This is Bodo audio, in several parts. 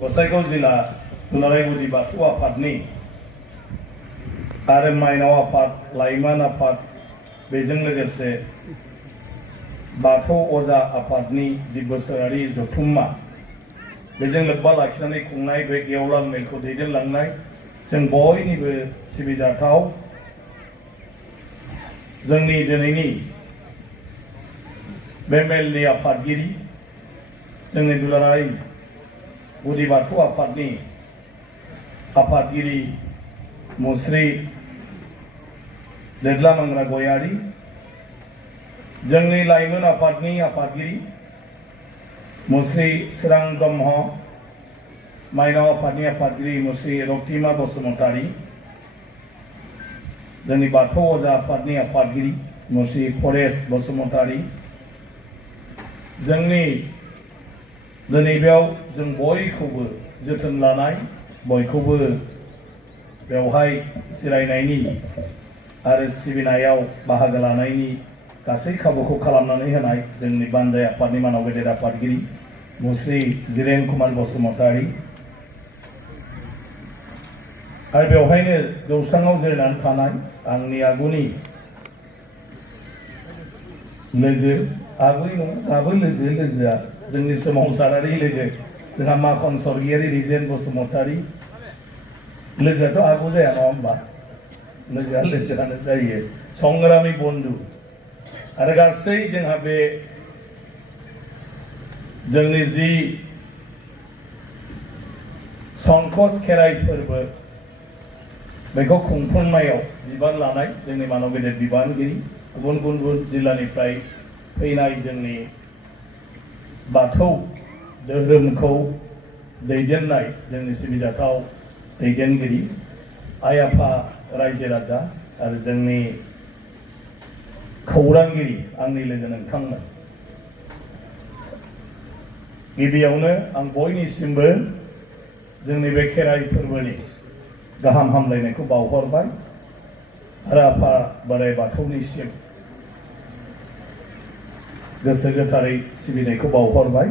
गसाइगाव जिल्ला दुलाराय गुदि बाथौ आफादनि आरो माइनाव आफाद लाइमोन आफाद बेजों लोगोसे बाथौ अजा आफादनि जि बोसोरारि जथुम्मा बेजों लोब्बा लाखिनानै खुंनाय बे गेवलां मेलखौ दैदेनलांनाय जों बयनिबो सिबिजाथाव जोंनि दिनैनि बे मेलनि आफादगिरि जोंनि दुलाराय गुदि बाथौ आफादनि आफादगिरि मुस्रि देदला मंग्रा गयारी जोंनि लाइमोन आफादनि आफादगिरि मुस्रि सोरां ब्रह्म माइनाव आफादनि आफादगिरि मुस्रि रक्तिमा बसुमतारी जोंनि बाथौ अजा आफादनि आफादगिरि मुस्रि फरेश बसुमतारी जोंनि दिनै बेयाव जों बयखौबो जोथोन लानाय बयखौबो बेवहाय जिरायनायनि आरो सिबिनायाव बाहागो लानायनि गासै खाबुखौ खालामनानै होनाय जोंनि बान्जाय आफादनि मानाव गेदेर आफादगिरि मुस्रि जिरेन कुमार बसुमतारी आरो बेवहायनो जौस्राङाव जिरायनानै थानाय आंनि आगुनि लोगो आगुनि नङा दाबो लोगोआ जोंनि सोमावसारारि लोगो जोंहा माखन स्वर्गीयारि रिजेन बसुमतारी लोगोआथ' आगु जाया नङा होमबा लोगोआ लोगोआनो जायो संग्रामि बन्धु आरो गासै जोंहा बे जोंनि जि संकस खेराइ फोरबो बेखौ खुंफुंनायाव बिबान लानाय जोंनि मानव गेदेर बिबानगिरि गुबुन गुबुन जिल्लानिफ्राय फैनाय जोंनि बाथौ धोरोमखौ दैदेननाय जोंनि सिबिजाथाव दैदेनगिरि आइ आफा रायजो राजा आरो जोंनि खौरांगिरि आंनि लोगो नोंथांमोन गिबियावनो आं बयनिसिमबो जोंनि बे खेराइ फोरबोनि गाहाम हामलायनायखौ बावहरबाय आरो आफा बोराइ बाथौनिसिम गोसो गोथारै सिबिनायखौ बावहरबाय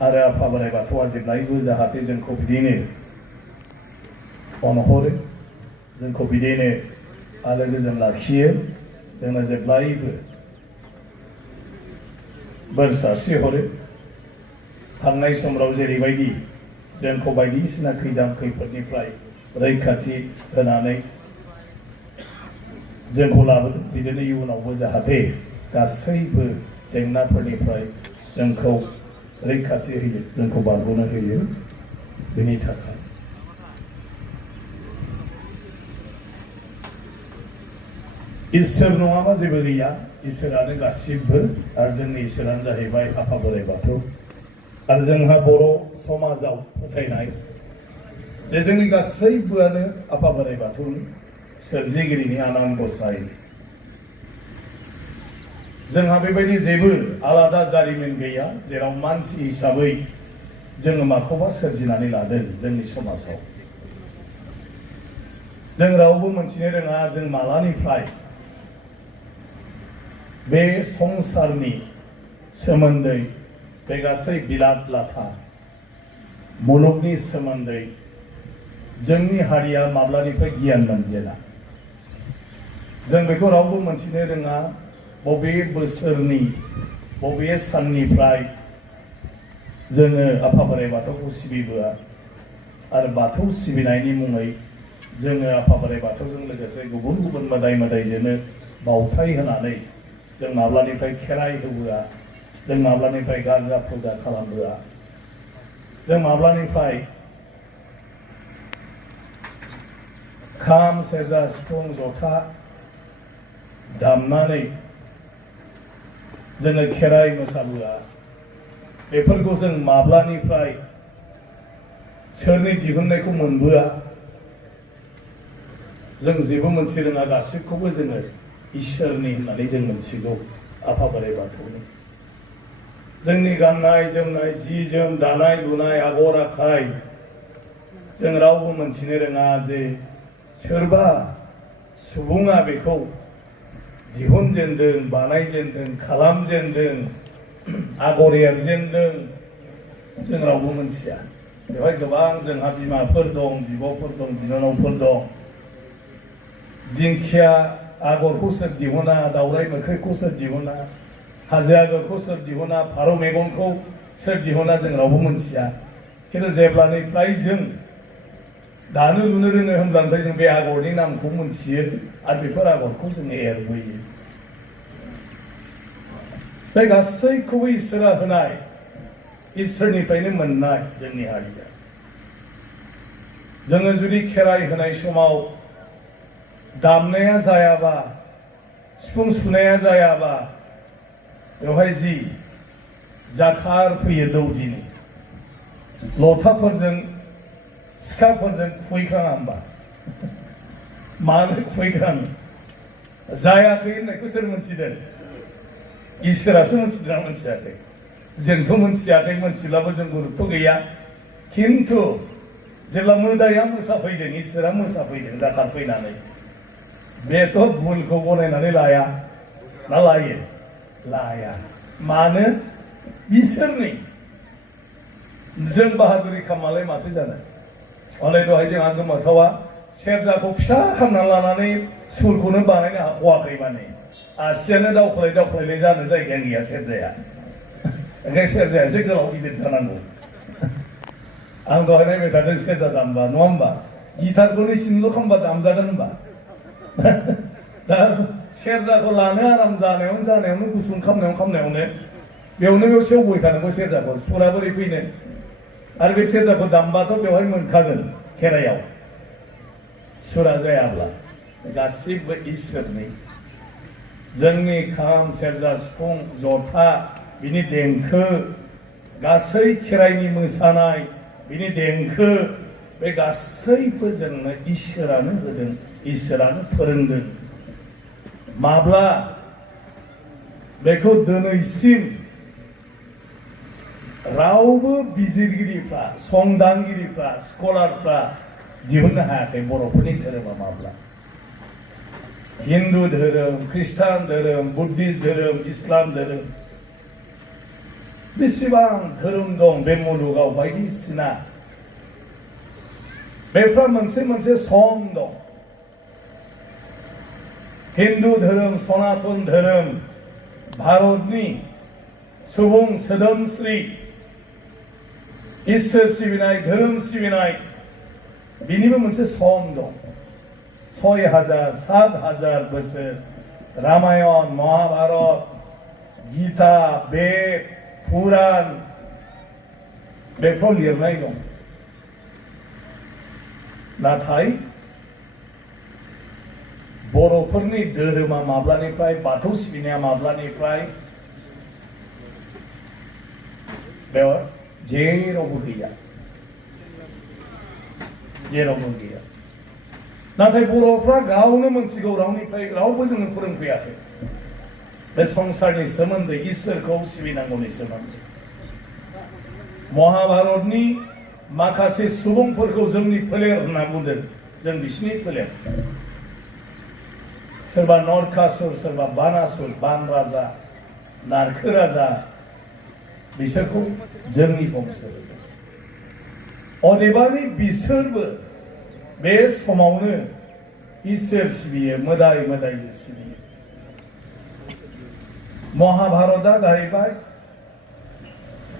आरो आफा बोराइ बाथौआ जेब्लायबो जाहाथे जोंखौ बिदिनो अनहरो जोंखौ बिदिनो आलो गोजोन लाखियो जोंनो जेब्लायबो बोर सारस्रिहरो थांनाय समफ्राव जेरैबायदि जोंखौ बायदिसिना खैदां खैफोदनिफ्राय रैखाथि होनानै जोंखौ लाबोदों बिदिनो इयुनावबो जाहाथे गासैबो जेंनाफोरनिफ्राय जोंखौ रैखाथि होयो जोंखौ बारग'नो होयो बेनि थाखाय इसोर नङाबा जेबो गैया इसोरानो गासिबो आरो जोंनि इसोरानो जाहैबाय आफा बोराइ बाथौ आरो जोंहा बर' समाजाव फोथायनाय जे जोंनि गासैबोआनो आफा बोराइ बाथौनि सोरजिगिरिनि आनान गसाइ जोंहा बेबायदि जेबो आलादा जारिमिन गैया जेराव मानसि हिसाबै जोङो माखौबा सोरजिनानै लादों जोंनि समाजाव जों रावबो मोनथिनो रोङा जों मालानिफ्राय बे संसारनि सोमोन्दै बे गासै बिलात लाथा मुलुगनि सोमोन्दै जोंनि हारिया माब्लानिफ्राय गियान मोनजेना जों बेखौ रावबो मोनथिनो रोङा बबे बोसोरनि बबे साननिफ्राय जोङो आफा बोराइ बाथौखौ सिबिबोआ आरो बाथौ सिबिनायनि मुङै जोङो आफा बोराइ बाथौजों लोगोसे गुबुन गुबुन मोदाय मोदायजोंनो बावथाय होनानै जों माब्लानिफ्राय खेराइ होबोआ जों माब्लानिफ्राय गारजा फुजा खालामबोआ जों माब्लानिफ्राय खाम सेरजा सिफुं जथा दामनानै जोङो खेराइ मोसाबोआ बेफोरखौ जों माब्लानिफ्राय सोरनि दिहुननायखौ मोनबोआ जों जेबो मोनथि रोङा गासिबखौबो जोङो इसोरनि होननानै जों मोनथिगौ आफा बोराइ बाथौनि जोंनि गाननाय जोमनाय जि जोम दानाय लुनाय आगर आखाइ जों रावबो मोनथिनो रोङा जे सोरबा सुबुङा बेखौ दिहुनजेनदों बानायजेनदों खालामजेनदों आगर एरजेनदों जों रावबो मोनथिया बेवहाय गोबां जोंहा बिमाफोर दं बिब'फोर दं बिनानावफोर दं दिंखिया आगरखौ सोर दिहुना दावराइ मोख्रेबखौ सोर दिहुना हाजो आगरखौ सोर दिहुना फारौ मेगनखौ सोर दिहुना जों रावबो मोनथिया खिन्थु जेब्लानिफ्राय जों दानो लुनो रोङो होनब्लानिफ्राय जों बे आगरनि नामखौ मोनथियो आरो बेफोर आगरखौ जों एरबोयो बे गासैखौबो इसोरा होनाय इसोरनिफ्रायनो मोननाय जोंनि हारिया जोङो जुदि खेराइ होनाय समाव दामनाया जायाबा सिफुं सुनाया जायाबा बेवहाय जि जाखार फैयो दौदिनि लथाफोरजों सिखाफोरजों खुबैखाङा होमबा मानो खुबैखाङो जायाखै होननायखौ सोर मोनथिदों इसोरासो मोनथिदों मोनथियाखै जोंथ' मोनथियाखै मोनथिब्लाबो जों गुरुत्व गैया खिन्थु जेब्ला मोदाया मोसाफैदों इसोरा मोसाफैदों जाखार फैनानै बेथ' भुलखौ गनायनानै लाया ना लायो लाया मानो बिसोरनि जों बाहादुरि खालामनालाय माथो जानो हले दहाय जोंहा गोमोथावा सेरजाखौ फिसा खालामना लानानै सुरखौनो बानायनो हाखवाखै माने आसियानो दावखलाय जानो जायगायानो गैया सेरजाया ओंखायनो सेरजाया एसे गोलाव गिदिर जानांगौ आं दहाय नायबाय थादों सेरजा दामबा नङा होमबा गिटारखौनो सिंल' खालामबा दामजागोन होमबा दा सेरजाखौ लानो आराम जानायावनो गुसुं खालामनायावनो बेयाव सेवबोबाय थानांगौ सेरजाखौ सुरा बोरै फैनो आरो बे सेरजाखौ दामबाथ' बेवहाय मोनखागोन खेराइयाव सुरा जायाब्ला गासिबो इसोरनि जोंनि खाम सेरजा सिफुं जथा बिनि देंखो गासै खेराइनि मोसानाय बिनि देंखो बे गासैबो जोंनो इसोरानो होदों इसोरानो फोरोंदों माब्ला बेखौ दिनैसिम रावबो बिजिरगिरिफ्रा संदानगिरिफ्रा स्कलारफ्रा दिहुननो हायाखै बर'फोरनि धोरोमा माब्ला हिन्दु धोरोम ख्रिस्टान धोरोम बुद्धिस्ट धोरोम इस्लाम धोरोम बेसेबां धोरोम दं बे मुलुगाव बायदिसिना बेफ्रा मोनसे सम दं हिन्दु धोरोम सनातन धोरोम भारतनि सुबुं सोदोमस्रि इसोर सिबिनाय धोरोम सिबिनाय बिनिबो मोनसे सम दं 6000 7000 बोसोर रामायण महाभारत गीता वेद पुराण बेफ्राव लिरनाय दं नाथाय बर'फोरनि धोरोमा माब्लानिफ्राय बाथौ सिबिनाया माब्लानिफ्राय बेयाव जेरावबो गैया नाथाय बर'फ्रा गावनो मोनथिगौ रावनिफ्राय रावबो जोंनो फोरोंफैयाखै बे संसारनि सोमोन्दै इसोरखौ सिबिनांगौनि सोमोन्दै महाभारतनि माखासे सुबुंफोरखौ जोंनि फोलेर होनना बुंदों जों बिसिनि फोलेर सोरबा नरकासुर सोरबा बानासुर बान राजा नारखो राजा बिसोरखौ जोंनि बंश अदेबानि बिसोरबो बे समावनो इसोर सिबियो मोदायजो सिबियो महाभारतआ जाहैबाय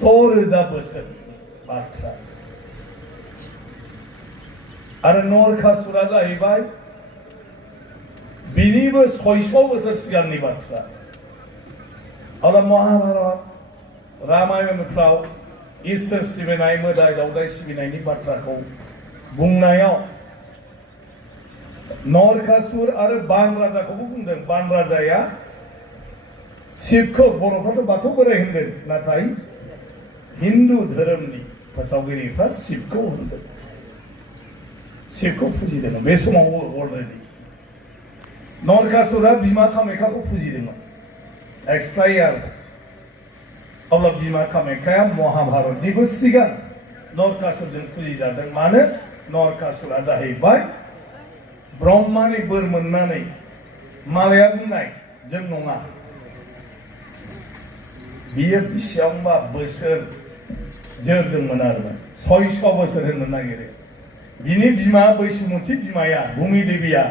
6000 बोसोर बाथ्रा आरो नरकासुरा जाहैबाय बिनिबो 600 बोसोर सिगांनि बाथ्रा अब्ला महाभारत रामायणफ्राव इसोर सिबिनाय मोदाय दावदाय सिबिनायनि बाथ्राखौ बुंनायाव नरकासुर आरो बान राजाखौबो बुंदों बान राजाया शिवखौ बर'फ्राथ' बाथौ बोराइ होनदों नाथाय हिन्दु धोरोमनि फोसावगिरिफ्रा शिवखौ होनदों शिवखौ फुजिदों बे समाव अलरेडि नरकासुरा बिमा कामाख्याखौ फुजिदोंमोन एक्सट्रायार अब्ला बिमा कामाख्याया महाभारतनिबो सिगां नरकासुरजों फुजिजादों मानो नरकासुरा जाहैबाय ब्रह्मानि बोर मोननानै मालाया बुंनाय जों नङा बियो बेसेबांबा बोसोर जोरदोंमोन आरो 600 बोसोर होनो नागिरो बिनि बिमा बैसुमुथि बिमाया भूमि देबिया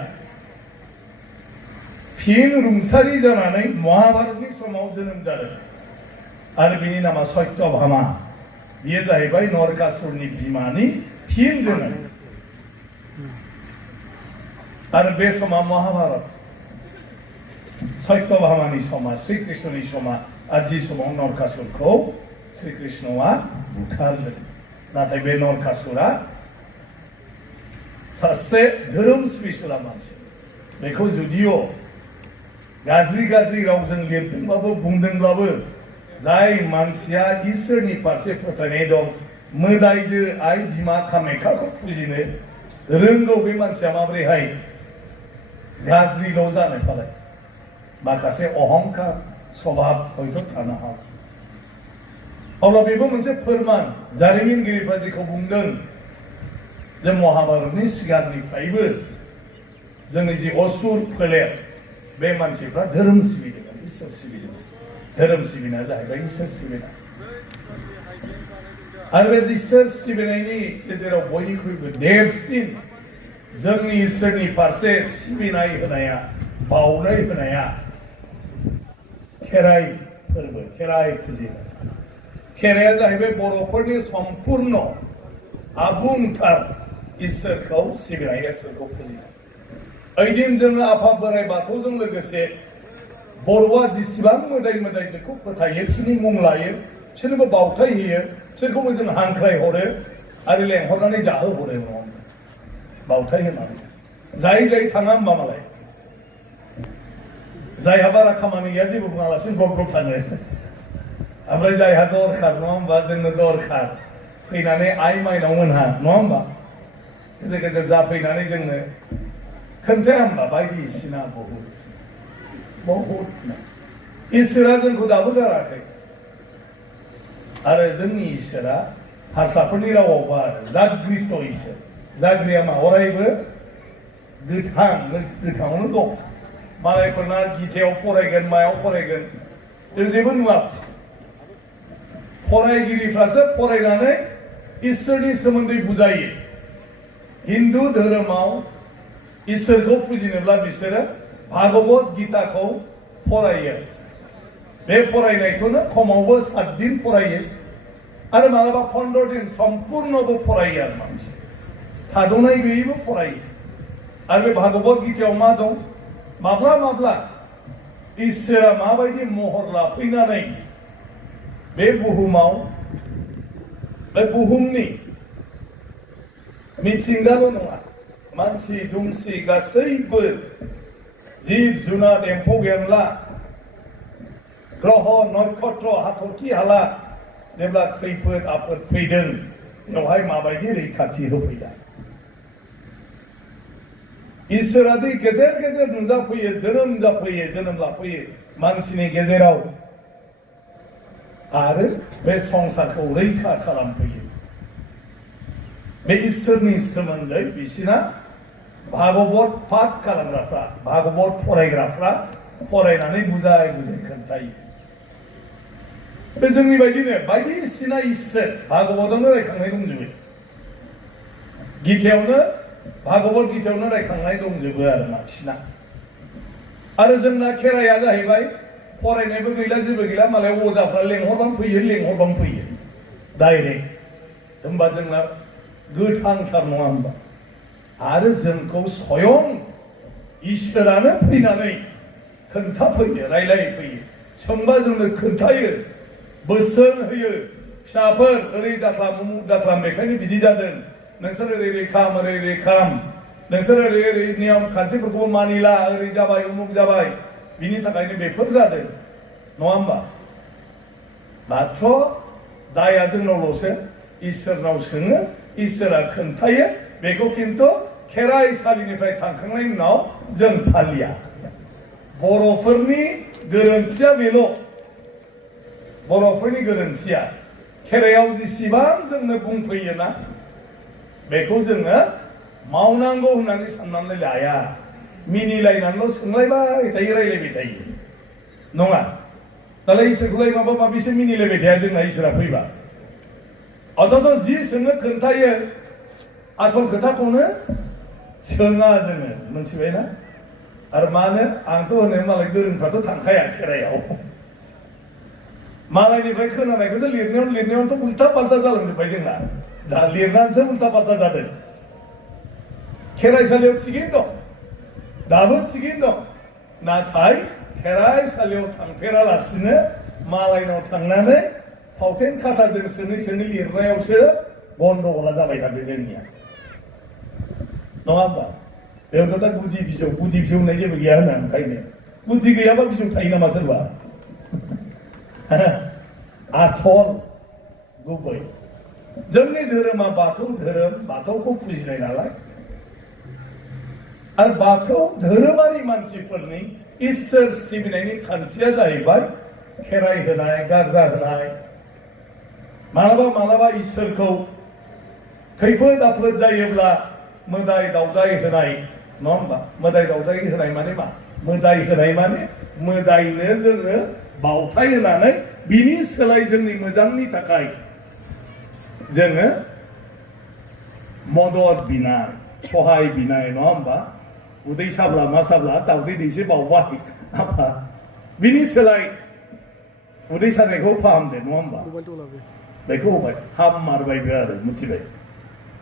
फिन रुंसारि जानानै महाभारतनि समाव जोनोम जादों आरो बिनि नामा सत्यभामा बियो जाहैबाय नरकासुरनि बिमानि फिन जोनोम आरो बे समा महाभारत सत्यभामानि समा श्री कृष्णनि समा आरो जि समाव नरकासुरखौ श्री कृष्णआ बुथारदों नाथाय बे नरकासुरा सासे धोरोम सिबिसुला मानसि बेखौ जुदिअ गाज्रि गाज्रि रावजों लिरदोंबाबो बुंदोंब्लाबो जाय मानसिया इसोरनि फारसे फोथायनाय दं मोदायजो आइ बिमा कामाख्याखौ फुजिनो रोंगौ बे मानसिया माबोरैहाय गाज्रिल' जानो फालाय माखासे अहंकार स्वभाब हयथ' थानो हागौ अब्ला बेबो मोनसे फोरमान जारिमिनगिरिफ्रा जेखौ बुंदों जे महाभारतनि सिगांनिफ्रायबो जोंनि जि असुर फोलेर बे मानसिफ्रा धोरोम सिबिदों इसोर सिबिदों धोरोम सिबिनाया जाहैबाय इसोर सिबिनाय आरो बे इसोर सिबिनायनि गेजेराव बयनिख्रुइबो देरसिन जोंनि इसोरनि फारसे सिबिनाय होनाया बावनाय होनाया खेराइ फोरबो खेराइ फुजिनाय खेराइया जाहैबाय बर'फोरनि सम्पूर्ण आबुंथार इसोरखौ सिबिनाय इसोरखौ फुजिनाय ओइदिन जोङो आफा बोराइ बाथौजों लोगोसे बर'आ जेसेबां मोदाय मोदायजोखौ फोथायो बिसोरनि मुं लायो बिसोरनोबो बावथाय होयो बिसोरखौबो जों हांख्राय हरो आरो लेंहरनानै जाहोहरो नङा बावथाय होनानै जाय जाय थाङा होमबा मालाय जायहा बारा खामानि गैया जेबो बुङालासिनो ग्रब ग्रब थाङो ओमफ्राय जायहा दरखार नङा होमबा जोंनो दरखार फैनानै आइ माइनाव मोनहा नङा होमबा गेजेर गेजेर जाफैनानै जोंनो खोन्थाया होमबा बायदिसिना बहुद इसोरा जोंखौ दाबो गाराखै आरो जोंनि इसोरा हारसाफोरनि रावावबा जाग्रित इसोर जाग्रिया मा अरायबो गोथाङावनो दं मालायफोरना गीतायाव फरायगोन मायाव फरायगोन जों जेबो नुवा फरायगिरिफ्रासो फरायनानै इसोरनि सोमोन्दै बुजायो हिन्दु धोरोमाव इसोरखौ फुजिनोब्ला बिसोरो भागवत गीताखौ फरायो बे फरायनायखौनो खमावबो 7 दिन फरायो आरो मालाबा 15 दिन सम्पूर्णबो फरायो आरो मानसि थाद'नाय गैयैबो फरायो आरो बे भागवत गीतायाव मा दं माब्ला माब्ला इसोरा माबायदि महर लाफैनानै बे बुहुमाव बे बुहुमनि मिथिंगाल' नङा मानसि दुमसि गासैबो जिब जुनार एम्फौ एनला ग्रह नक्षत्र हाथरखि हाला जेब्ला खैफोद आफोद फैदों बेवहाय माबायदि रैखाथि होफैदों इसोरा दै गेजेर गेजेर नुजाफैयो जोनोम लाफैयो मानसिनि गेजेराव आरो बे संसारखौ रैखा खालामफैयो बे इसोरनि सोमोन्दै बिसिना भागवत पाठ खालामग्राफ्रा भागवत फरायग्राफ्रा फरायनानै बुजाय खोन्थायो बे जोंनि बायदिनो बायदिसिना इसोर भागवतावनो रायखांनाय दंजोबो गीतायावनो भागवत गीतायावनो रायखांनाय दंजोबो आरो मा बिसिना आरो जोंना खेराइया जाहैबाय फरायनायबो गैला जेबो गैला मालाय अजाफ्रा लेंहरबानो फैयो डाइरेक्ट होमबा जोंना गोथांथार नङा होमबा आरो जोंखौ स्वयं इसोरानो फैनानै खोन्थाफैयो रायलायफैयो सोंबा जोंनो खोन्थायो बोसोन होयो फिसाफोर ओरै दाख्लाम उमुक दाख्लाम बेखायनो बिदि जादों नोंसोर ओरै खाम नोंसोर ओरै नियम खान्थिफोरखौ मानिला ओरै जाबाय उमुक जाबाय बिनि थाखायनो बेफोर जादों नङा होमबा माथ्र दाया जोंनावल'सो इसोरनाव सोङो इसोरा खोन्थायो बेखौ खिन्थु खेराइसालिनिफ्राय थांखांनायनि उनाव जों फालिया बर'फोरनि गोरोन्थिया बेल' बर'फोरनि गोरोन्थिया खेराइयाव जेसेबां जोंनो बुंफैयोना बेखौ जोङो मावनांगौ होननानै साननानै लाया मिनिलायनानैल' सोंलायबाय थायो रायलायबाय थायो नङा दालाय इसोरखौलाय माबा माबिसो मिनिलायबाय थाया जोंना इसोरा फैबा 어떠서 지 성을 근타에 아솔 그타고는 성아जोङो मोनथिबायना आरो मानो आंथ' होनो मालाय गोरोंफ्राथ' थांखाया खेराइयाव मालायनिफ्राय खोनानायखौसो लिरनायावथ' उल्था पाल्टा जालांजोब्बाय जोंना दा लिरनानैसो उल्था पाल्टा जादों खेराइसालियाव थिगैनो दं दाबो थिगैनो दं नाथाय खेराइसालियाव थांफेरालासिनो मालायनाव थांनानै फावथेन खाथाजों सोनै सोनै लिरनायावसो गन्डगला जाबाय थादों जोंनिया नङा होमबा बेयावथ' दा गुदि बिजौ होननाय जेबो गैया होनना ओंखायनो गुदि गैयाबा बिजौ थायो नामा सोरबा आसल गुबै जोंनि धोरोमा बाथौ धोरोम बाथौखौ फुजिनाय नालाय आरो बाथौ धोरोमारि मानसिफोरनि इसोर सिबिनायनि खान्थिया जाहैबाय खेराइ होनाय गारजा होनाय मालाबा इसोरखौ खैफोद आफोद जायोब्ला मोदाय दावदाय होनाय नङा होमबा मोदाय दावदाय होनाय माने मा मोदाय होनाय माने मोदायनो जोङो बावथाय होनानै बिनि सोलाय जोंनि मोजांनि थाखाय जोङो मदद बिनाय सहाय बिनाय नङा होमबा उदै साब्ला मा साब्ला दावदै दैसे बावबाय आफा बिनि सोलाय उदै सानायखौ फाहामदो नङा होमबा बेखौ होबाय हाममारबायबो आरो मिथिबाय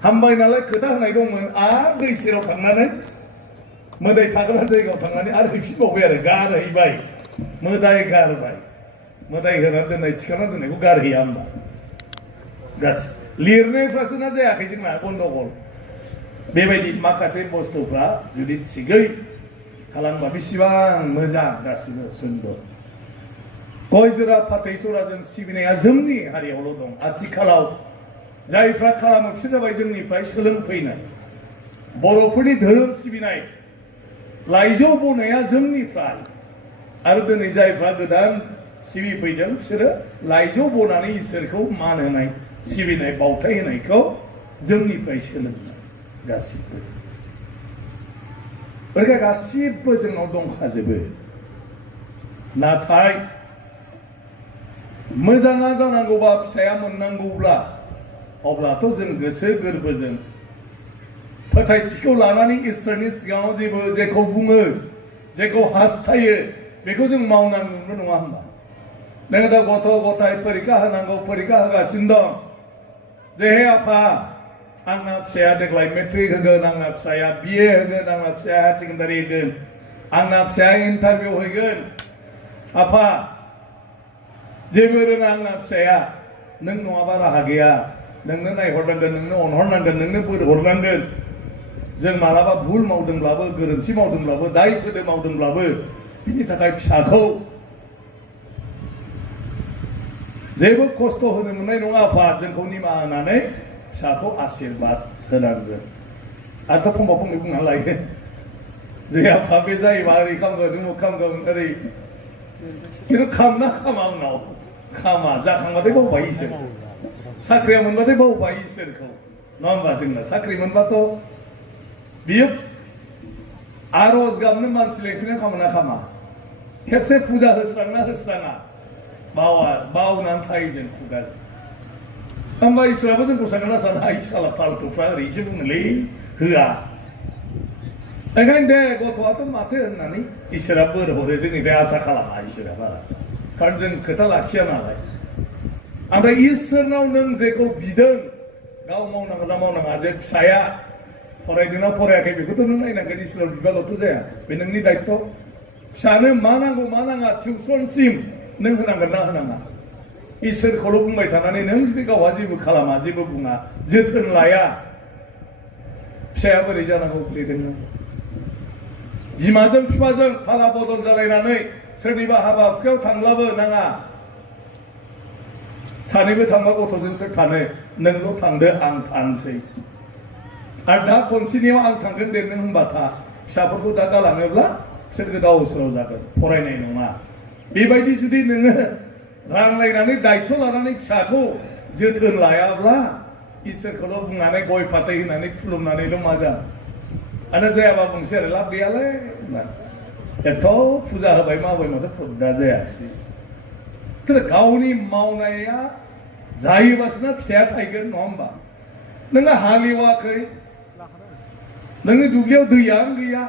हामबाय नालाय खोथा होनाय दंमोन आरो दै सेराव थांनानै मोदाय थाग्रा जायगायाव थांनानै आरो हैफिनबावबाय आरो गारहैबाय मोदाय गारबाय मोदाय होनानै दोननाय थिखांना दोननायखौ गारहैया होमबा गासै लिरनायफ्रासो ना जायाखै जोंना गन्डगल बेबायदि माखासे बुस्थुफ्रा जुदि थिगै खालामबा बेसेबां मोजां गासिबो सुन्दर गय जरा फाथै जराजों सिबिनाया जोंनि हारियावल' दं आथिखालाव जायफ्रा खालामो बिसोर जाबाय जोंनिफ्राय सोलोंफैनाय बर'फोरनि धोरोम सिबिनाय लाइजौ बनाया जोंनिफ्राय आरो दिनै जायफ्रा गोदान सिबिफैदों बिसोरो लाइजौ बनानै इसोरखौ मान होनाय सिबिनाय बावथाय होनायखौ जोंनिफ्राय सोलोंनाय गासिबो बेनिखाय गासिबो जोंनाव दंखाजोबो नाथाय मोजाङा जानांगौबा फिथाइया मोननांगौब्ला अब्लाथ' जों गोसो गोरबोजों फोथायथिखौ लानानै इसोरनि सिगाङाव जेखौ बुङो जेखौ हास्थायो बेखौ जों मावनांगौ नङा होनबा नोङो दा गथ' गथाय फरिखा होनांगौ फरिखा होगासिनो दं जे हे आफा आंना फिसाया देग्लाय मेट्रिक होगोन आंना फिसाया बिए होगोन आंना फिसाया हायार सेकेन्डारि होगोन आंना फिसाया इन्टारभिउ होगोन आफा जेबो रोङा आंना फिसाया नों नङाबा राहा गैया नोंनो नायहरनांगोन नोंनो अनहरनांगोन नोंनो बोर हरनांगोन जों मालाबा भुल मावदोंब्लाबो गोरोन्थि मावदोंब्लाबो दाय फोदो मावदोंब्लाबो बिनि थाखाय फिसाखौ जेबो खस्थ' होनो मोननाय नङा आफा जोंखौ निमाहा होनानै फिसाखौ आशीर्बाद होनांगोन आरोथ' फंबा फंनै बुंना लायो जे आफा बे जायोबा ओरै खालामगोन उमुक खालामगोन ओरै खिन्थु खामना खामा उनाव खामा जाखांबाथाय बावबाय इसोर साख्रिया मोनबाथाय बावबाय इसोरखौ नङा होमबा जोंना साख्रि मोनबाथ' बियो आर'ज गाबनो मानसि लेंफिननो खामाना खामा खेबसे फुजा होस्राङा बावनानै थायो जों खुगाजों होमबा इसोराबो जोंखौ सानना साना साला फालथुफ्रा ओरैसो बुङोलै होआ ओंखायनो दे गथ'आथ' माथो होननानै इसोरा बोर हरो जोंनिफ्राय आसा खालामा इसोरा बारा खारन जों खोथा लाखिया नालाय ओमफ्राय इसोरनाव नों जेखौ बिदों गाव मावनांगौ ना मावनाङा जे फिसाया फरायदोंना फरायाखै बेखौथ' नों नायनांगोन इसोराव बिबाल'थ' जाया बे नोंनि दायित्व फिसानो मा नांगौ मा नाङा टिउसनसिम नों होनांगोन ना होनाङा इसोरखौल' बुंबाय थानानै नों जुदि गावहा जेबो खालामा जेबो बुङा जोथोन लाया फिसाया बोरै जानांगौ गोग्लैदों बिमाजों बिफाजों फाला बदल जालायनानै सोरनिबा हाबा हुखायाव थांब्लाबो नाङा सानैबो थांबा गथ'जों सोर थानो नोंल' थांदो आं थानोसै आरो दा खनसेनियाव आं थांगोन दे नों होनबा था फिसाफोरखौ दा गालाङोब्ला बिसोर गोदाव सोराव जागोन फरायनाय नङा बेबायदि जुदि नोङो रानलायनानै दायित्व लानानै फिसाखौ जोथोन लायाब्ला इसोरखौल' बुंनानै गय फाथै होनानै खुलुमनानैल' मा जानो आरो जायाबा बुंसै आरो लाब गैयालै एथ' फुजा होबाय माबाय माथो फुदा जायासै गावनि मावनाया जायोबासो फिथाइया थायगोन नङा होमबा नोङो हालेवाखै नोंनि दुब्लियाव दैयानो गैया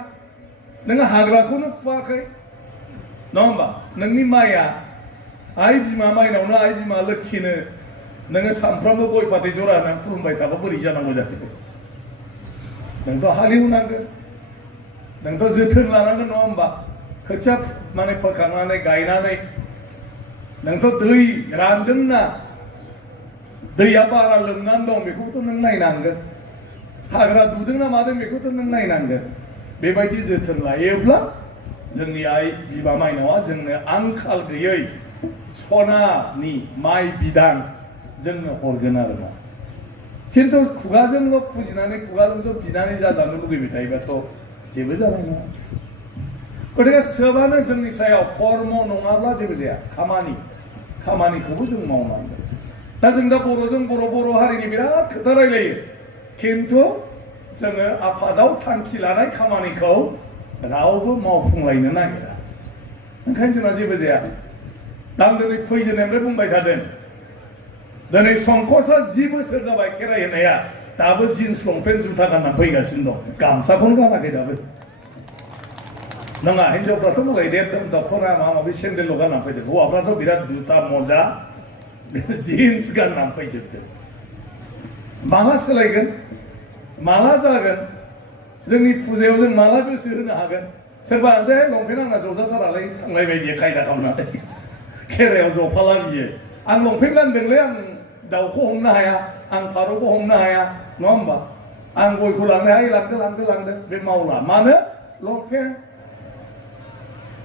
नोङो हाग्राखौनो फुवाखै नङा होमबा नोंनि माइया आइ बिमा माइनावनो आइ बिमा लोखिनो नोङो सानफ्रामबो गय फाथै जरा होनानै खुलुमबाय थाबा बोरै जानांगौ जाखो नोंथ' हालेवनांगोन नोंथ' जोथोन लानांगोन नङा होमबा खोथिया माने फोखांनानै गायनानै नोंथ' दै रानदोंना दैया बारा लोमनानै दं बेखौथ' नों नायनांगोन हाग्रा दुदोंना मादों बेखौथ' नों नायनांगोन बेबायदि जोथोन लायोब्ला जोंनि आइ बिमा माइनावा जोंनो आंखाल गैयै सनानि माइ बिदां जोंनो हरगोन आरोना खिन्थु खुगाजोंल' फुजिनानै खुगाजोंल' बिनानै जाजानो लुगैबाय थायोबाथ' जेबो जानाय नङा गतिके सोबानो जोंनि सायाव कर्म नङाब्ला जेबो जाया खामानिखौबो जों मावनांगोन दा जों दा बर' हारिनि बिराद खोथा रायलायो खिन्थु जोङो आफादाव थांखि लानाय खामानिखौ रावबो मावफुंलायनो नागिरा ओंखायनो जोंना जेबो जाया आं दिनै फैजेननायनिफ्राय बुंबाय थादों दिनै संकसआ 10 बोसोर जाबाय खेराइ होनाया दाबो जिन्स लंपेन्ट जुथा गाननानै फैगासिनो दं गामसाखौनो गानाखै दाबो नङा हिनजावफ्राथ' मालाय देरदों दख'ना माबा माबि सेन्देलल' गाननानै फैदों हौवाफ्राथ' बिराद जुथा मजा जिन्स गाननानै फैजोबदों माला सोलायगोन माला जागोन जोंनि फुजायाव जों माला गोसो होनो हागोन सोरबा मोनसे लंपेन्ट आंना जजाथारालै थांलायबाय बियो खायदा खालामनानै खेराइयाव जफाला बियो आं लंपेन्ट गानदोंलै आं दाउखौ हमनो हाया आं फारौखौ हमनो हाया नङा होमबा आं गयखौ लांनो हायो लांदो बे मावला मानो लंपेन्ट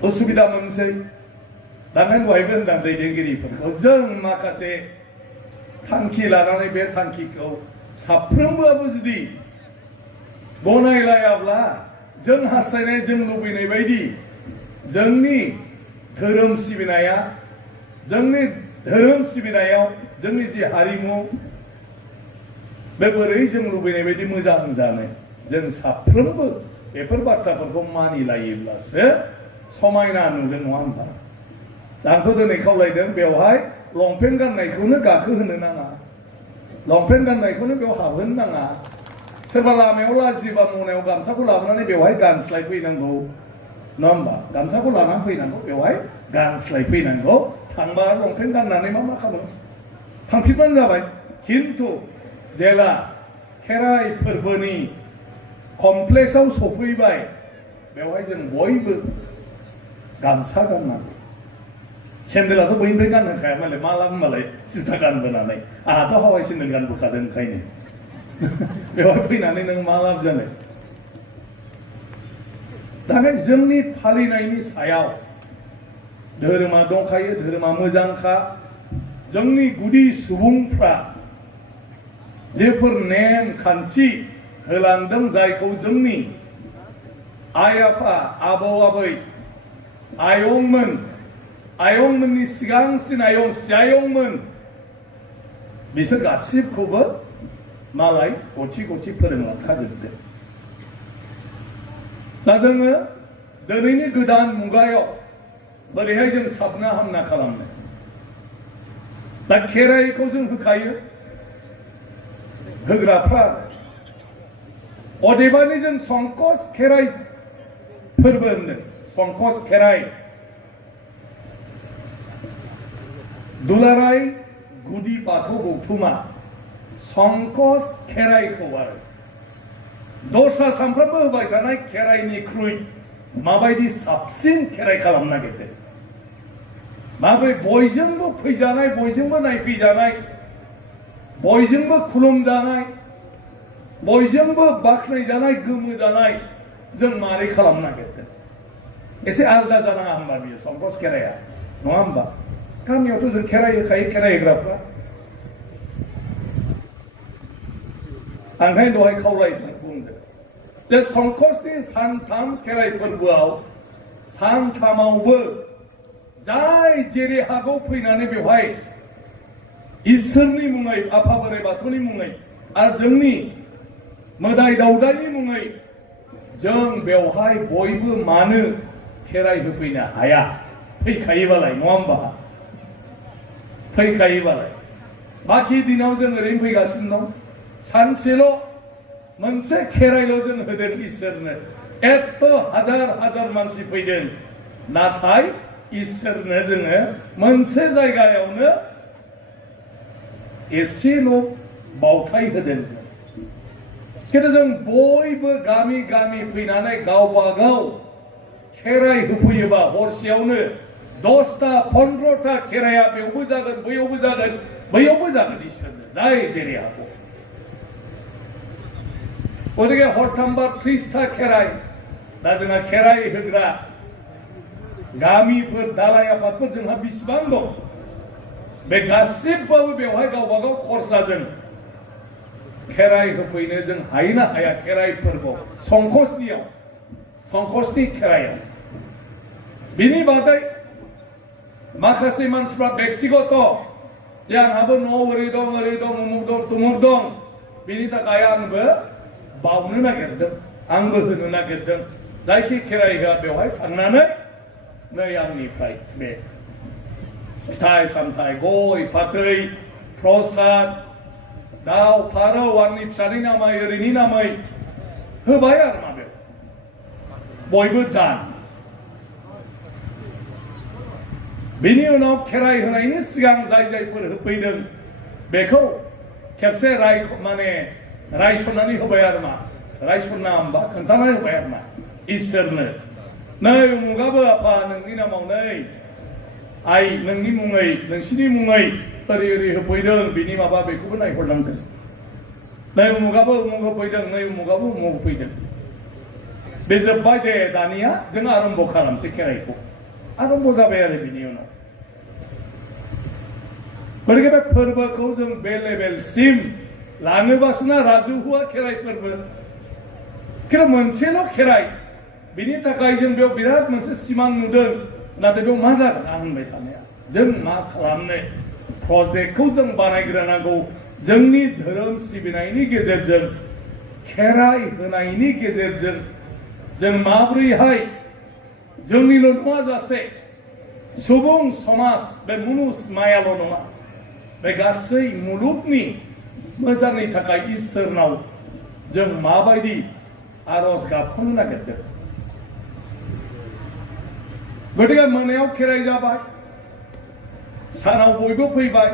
उसुबिदा मोनसै दाखायनो दहायबो होनदां दैदेनगिरिफोरखौ जों माखासे थांखि लानानै बे थांखिखौ साफ्रोमबोआबो जुदि गनायलायाब्ला जों हास्थायनाय जों लुबैनाय बायदि जोंनि धोरोम सिबिनायाव जोंनि जि हारिमु बे बोरै जों लुबैनाय बायदि मोजां जानो जों साफ्रोमबो बेफोर बाथ्राफोरखौ मानिलायोब्लासो समायना नुगोन नङा होनबा आंथ' दिनै खावलायदों बेवहाय लंपेन्ट गाननायखौनो गाखोहोनो नाङा लंपेन्ट गाननायखौनो बेयाव हाबहोनो नाङा सोरबा लामायाव लाजिबा मनायाव गामसाखौ लाबोनानै बेवहाय गानस्लायफैनांगौ नङा होमबा गामसाखौ लानानै फैनांगौ बेवहाय गानस्लायफैनांगौ थांबा लंपेन्ट गाननानै मा खालामो थांफिनबानो जाबाय खिन्थु जेला खेराइ फोरबोनि कमप्लेक्सआव सफैबाय बेवहाय जों बयबो गामसा गाननांगौ सेन्देलाथ' बयनिफ्राय गानहोखाया मालाय माला होनबालाय सिथा गानबोनानै आंहाथ' हावाइ सेन्देल गानबोखादों ओंखायनो बेवहाय फैनानै नों मा लाब जानो दा जोंनि फालिनायनि सायाव धोरोमा दंखायो धोरोमा मोजांखा जोंनि गुदि सुबुंफ्रा जेफोर नेम खान्थि होलांदों जायखौ जोंनि आइ आफा आबौ आबै आयंमोननि सिगांसिन आयं सियायंमोन बिसोर गासिबखौबो मालाय गथि फोरोंलांखाजोबदों दा जोङो दिनैनि गोदान मुगायाव बोरैहाय जों साबना हामना खालामनो दा खेराइखौ जों होखायो होग्राफ्रा अदेबानि जों संकस खेराइ फोरबो होनदों संकस खेराइ दुलाराय गुदि बाथौ गौथुमा संकस खेराइखौ आरो दस्रा सानफ्रोमबो होबाय थानाय खेराइनिख्रुइ माबायदि साबसिन खेराइ खालामनो नागिरदों माबोरै बयजोंबो फैजानाय बयजोंबो नायफैजानाय बयजोंबो खुलुमजानाय बयजोंबो बाख्नायजानाय गोमोजानाय जों मारै खालामनो नागिरदों एसे आलदा जानाङा होनबा बियो संकस खेराइया नङा होनबा गामियावथ' जों खेराइ होखायो खेराइ होग्राफ्रा ओंखायनो दहाय खावलायदों बुंदों जे संकसनि सानथाम खेराइ फोरबोआव सानथामावबो जाय जेरै हागौ फैनानै बेवहाय इसोरनि मुङै आफा बोराइ बाथौनि मुङै आरो जोंनि मोदाय दावदायनि मुङै जों बेवहाय बयबो मानो खेराइ होफैनो हाया फैखायोबालाय नङा होमबा फैखायोबालाय बाखि दिनाव जों ओरैनो फैगासिनो दं सानसेल' मोनसे खेराइल' जों होदों इसोरनो एथ' हाजार हाजार मानसि फैदों नाथाय इसोरनो जोङो मोनसे जायगायावनो एसेल' बावथाय होदों खिन्थु जों बयबो गामि गामि फैनानै गावबा गाव खेराइ होफैयोबा हरसेयावनो 10टा 15टा खेराइया बेयावबो जागोन बैयावबो जागोन इसोरनो जाय जेरै हागौ गतिके हरथामबा 30टा खेराइ दा जोंहा खेराइ होग्रा गामिफोर दालाय आफादफोर जोंहा बेसेबां दं बे गासिबबाबो बेवहाय गावबा गाव खरसाजों खेराइ होफैनो जों हायोना हाया खेराइ फोरबोआव संकसनि खेराइयाव बिनि बादै माखासे मानसिफ्रा व्यक्तिगत जे आंहाबो न'आव ओरै दं उमुक दं तुमुक दं बिनि थाखाय आंबो बावनो नागिरदों आंबो होनो नागिरदों जायखि खेराइ होआ बेवहाय थांनानै नै आंनिफ्राय बे फिथाइ सामथाइ गय फाथै प्रसाद दाउ फारौ आंनि फिसानि नामै ओरैनि नामै होबाय आरो माबायाव बयबो दान बिनि उनाव खेराइ होनायनि सिगां जायफोर होफैदों बेखौ खेबसे रायसननानै होबाय आरो मा रायसनना होमबा खोन्थानानै होबाय आरो मा इसोरनो नै उमुगाबो आफा नोंनि नामाव नै आइ नोंनि मुङै नोंसिनि मुङै ओरै होफैदों बिनि माबा बेखौबो नायहरनांगोन नै उमुगाबो उमुग होफैदों नै उमुगाबो उमुग होफैदों बे जोब्बाय दे दानिया जों आरम्भ खालामसै खेराइखौ आरम्भ जाबाय आरो बिनि उनाव गतिके बे फोरबोखौ जों बे लेभेलसिम लाङोबासो ना राजुहुआ खेराइ फोरबो खिन्थु मोनसेल' खेराइ बिनि थाखाय जों बेयाव बिराद मोनसे सिमां नुदों नाथाय बेयाव मा जागोन आं होनबाय थानाया जों मा खालामनो प्रजेक्टखौ जों बानायग्रोनांगौ जोंनि धोरोम सिबिनायनि गेजेरजों खेराइ होनायनि गेजेरजों जों माब्रैहाय जोंनिल' नङा जासे सुबुं समाज बे मुनुस मायाल' नङा बे गासै मुलुगनि मोजांनि थाखाय इसोरनाव जों माबायदि आरज गाबख'नो नागिरदों गतिके मोनायाव खेराइ जाबाय सानाव बयबो फैबाय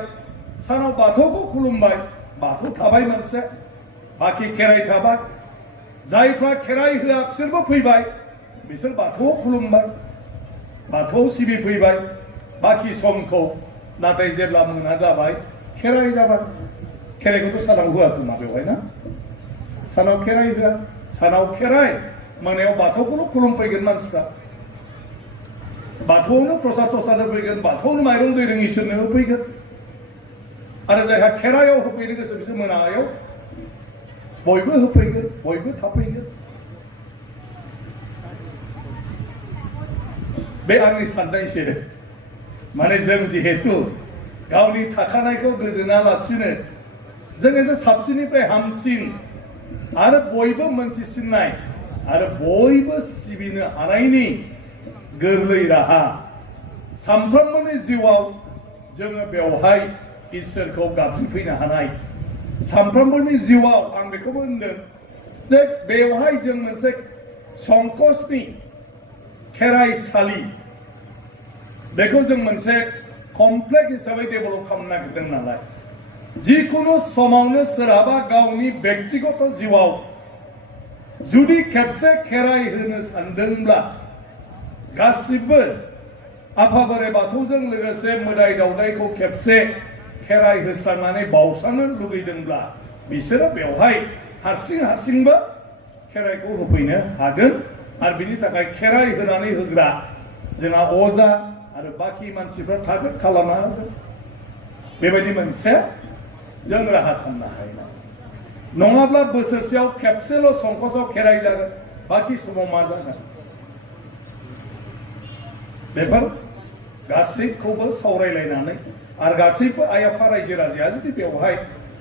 सानाव बाथौखौ खुलुमबाय बाथौ थाबाय मोनसे बाखि खेराइ थाबाय जायफ्रा खेराइ होआ बिसोरबो फैबाय बिसोर बाथौआव खुलुमबाय बाथौआव सिबिफैबाय बाखि समखौ नाथाय जेब्ला मोना जाबाय खेराइ जाबाय खेराइखौथ' सानाव होआ खोमा बेवहाय ना सानाव खेराइ होआ सानाव खेराइ मोनायाव बाथौखौल' खुलुमफैगोन मानसिफ्रा बाथौआवनो प्रसाद तसाद होफैगोन बाथौआवनो माइरं दैरं इसोरनो होफैगोन आरो जायहा खेराइयाव होफैनो गोसो बिसोर मोनायाव बयबो होफैगोन बयबो थाफैगोन बे आंनि साननायसो माने जों जिहेतु गावनि थाखानायखौ गोजोनालासिनो जों एसे साबसिननिफ्राय हामसिन आरो बयबो मोनथिसिननाय आरो बयबो सिबिनो हानायनि गोरलै राहा सानफ्रोमबोनि जिउआव जोङो बेवहाय इसोरखौ गाबज्रिफैनो हानाय सानफ्रोमबोनि जिउआव आं बेखौबो होनदों जे बेवहाय जों मोनसे संकसनि खेराइसालि बेखौ जों मोनसे कमप्लेक्स हिसाबै डेभेलप खालामनो नागिरदों नालाय जिखुनु समावनो सोरहाबा गावनि व्यक्तिगत जिउआव जुदि खेबसे खेराइ होनो सानदोंब्ला गासिबो आफा बोराइ बाथौजों लोगोसे मोदाय दावदायखौ खेबसे खेराइ होस्रांनानै बावस्रांनो लुगैदोंब्ला बिसोरो बेवहाय हारसिंबो खेराइखौ होफैनो हागोन आरो बिनि थाखाय खेराइ होनानै होग्रा जोंहा अजा आरो बाखि मानसिफ्रा थागोन खालामना होगोन बेबायदि मोनसे जों राहा खालामनो हायो नङाब्ला बोसोरसेयाव खेबसेल' संकसआव खेराइ जागोन बाखि समाव मा जागोन बेफोर गासैखौबो सावरायलायनानै आरो गासैबो आइ आफा रायजो राजाया जुदि बेवहाय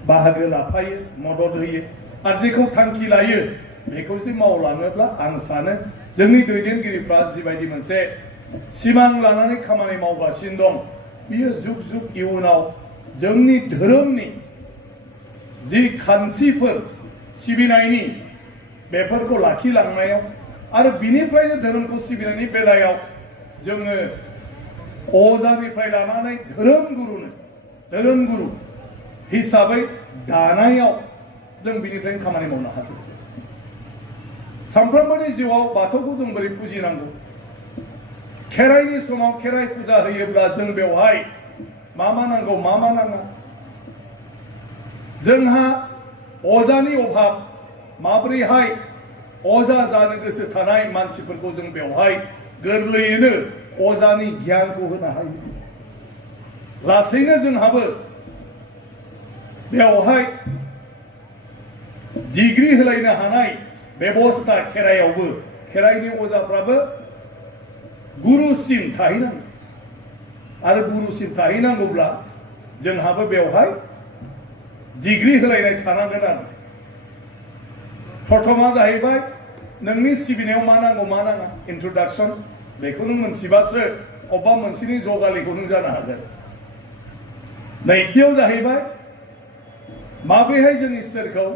बाहागो लाफायो मदद होयो आरो जेखौ थांखि लायो बेखौ जुदि मावलाङोब्ला आं सानो जोंनि दैदेनगिरिफ्रा जिबायदि मोनसे सिमां लानानै खामानि मावगासिनो दं बियो जुग जुग इयुनाव जोंनि धोरोमनि जि खान्थिफोर सिबिनायनि बेफोरखौ लाखिलांनायाव आरो बिनिफ्रायनो धोरोमखौ सिबिनायनि बेलायाव जोङो अजानिफ्राय लानानै धोरोम गुरु हिसाबै दानायाव जों बिनिफ्रायनो खामानि मावनो हाजोबो। सानफ्रोमबोनि जिउआव बाथौखौ जों बोरै फुजिनांगौ, खेराइनि समाव खेराइ फुजा होयोब्ला जों बेवहाय मा नांगौ मा नाङा, जोंहा अजानि अभाब, माबोरैहाय अजा जानो गोसो थानाय मानसिफोरखौ जों बेवहाय गोरलैयैनो अजानि गियानखौ होनो हायो। लासैनो जोंहाबो बेवहाय डिग्री होलायनो हानाय बेबस्था खेराइयावबो, खेराइनि अजाफ्राबो गुरुसिम थाहैनांगौ आरो गुरुसिम थाहैनांगौब्ला जोंहाबो बेवहाय डिग्री होलायनाय थानांगोन आरो। प्रथमा जाहैबाय नोंनि सिबिनायाव मा नांगौ मा नाङा इन्ट्रडाक्सन, बेखौ नों मोनथिबासो अबेबा मोनसेनि जगालिखौ नों जानो हागोन। नैथियाव जाहैबाय माबोरैहाय जों इसोरखौ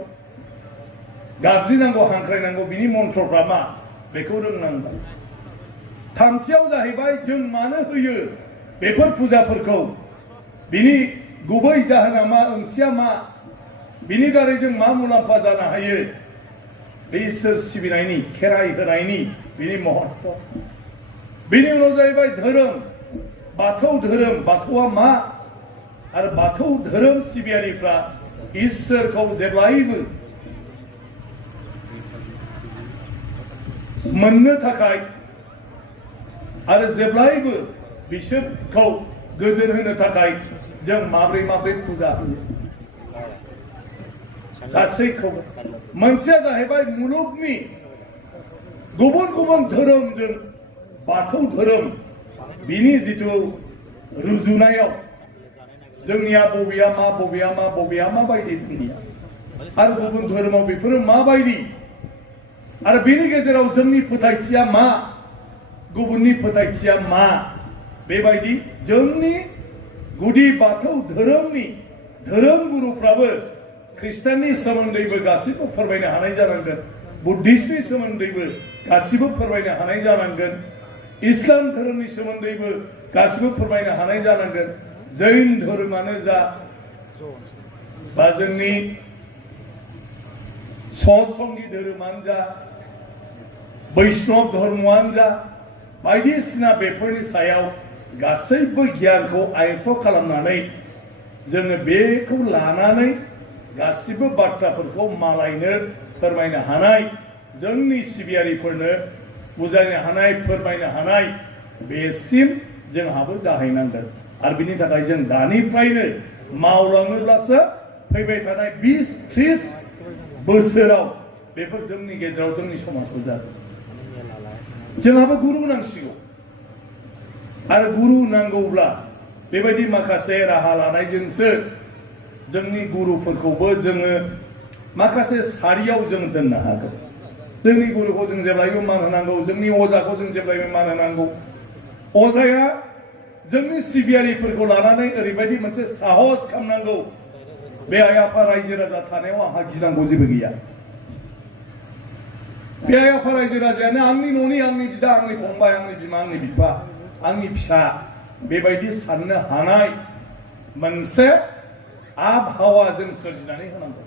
गाबज्रिनांगौ हांख्रायनांगौ बिनि मन्त्रफ्रा मा बेखौ रोंनांगौ। थामथियाव जाहैबाय जों मानो होयो बेफोर फुजाफोरखौ, बिनि गुबै जाहोना मा, ओंथिया मा, बिनि दारै जों मा मुलाम्फा जानो हायो, बे इसोर सिबिनायनि खेराइ होनायनि बिनि महत्व। बिनि उनाव जाहैबाय धोरोम, बाथौ धोरोम, बाथौआ मा आरो बाथौ धोरोम सिबियारिफ्रा इसोरखौ जेब्लायबो मोननो थाखाय आरो जेब्लायबो बिसोरखौ गोजोन होनो थाखाय जों माब्रै फुजा होयो गासैखौबो। मोनसेया जाहैबाय मुलुगनि गुबुन गुबुन धोरोमजों बाथौ धोरोम बिनि जिथु रुजुनायाव जोंनिया बबेया मा बायदि जोंनिया आरो गुबुन धोरोमाव बेफोरो माबायदि आरो बेनि गेजेराव जोंनि फोथायथिया मा, गुबुननि फोथायथिया मा, बेबायदि जोंनि गुदि बाथौ धोरोमनि धोरोम गुरुफ्राबो ख्रिस्टाननि सोमोन्दैबो गासिबो फोरमायनो हानाय जानांगोन, बुद्धिस्टनि सोमोन्दैबो गासिबो फोरमायनो हानाय जानांगोन, इस्लाम धोरोमनि सोमोन्दैबो गासिबो फोरमायनो हानाय जानांगोन, जैन धोरोमानो जा बा जोंनि सतसंगी धोरोमानो जा, बैष्णव धर्मआनो जा, बायदिसिना बेफोरनि सायाव गासैबो गियानखौ आयत्त खालामनानै जोङो बेखौ लानानै गासिबो बाथ्राफोरखौ मालायनो फोरमायनो हानाय, जोंनि सिबियारिफोरनो बुजायनो हानाय, फोरमायनो हानाय, बेसिम जोंहाबो जाहैनांगोन। आरो बिनि थाखाय जों दानिफ्रायनो मावलाङोब्लासो फैबाय थानाय 20-30 बोसोराव बेफोर जोंनि गेजेराव जोंनि समाजाव जागोन। जोंहाबो गुरु नांसिगौ आरो गुरु नांगौब्ला बेबायदि माखासे राहा लानायजोंसो जोंनि गुरुफोरखौबो जोङो माखासे सारियाव जों दोननो हागोन। जोंनि गुरुखौ जों जेब्लायबो मान होनांगौ, जोंनि अजाखौ जों जेब्लायबो मान होनांगौ। अजाया जोंनि सिबियारिफोरखौ लानानै ओरैबायदि मोनसे साहस खालामनांगौ, बे आइ आफा रायजो राजा थानायाव आंहा गिनांगौ जेबो गैया। बे आइ आफा रायजो राजायानो आंनि न'नि, आंनि बिदा, आंनि फंबाय, आंनि बिमा, आंनि बिफा, आंनि फिसा, बेबायदि साननो हानाय मोनसे आबहावा जों सोरजिनानै होनांगौ।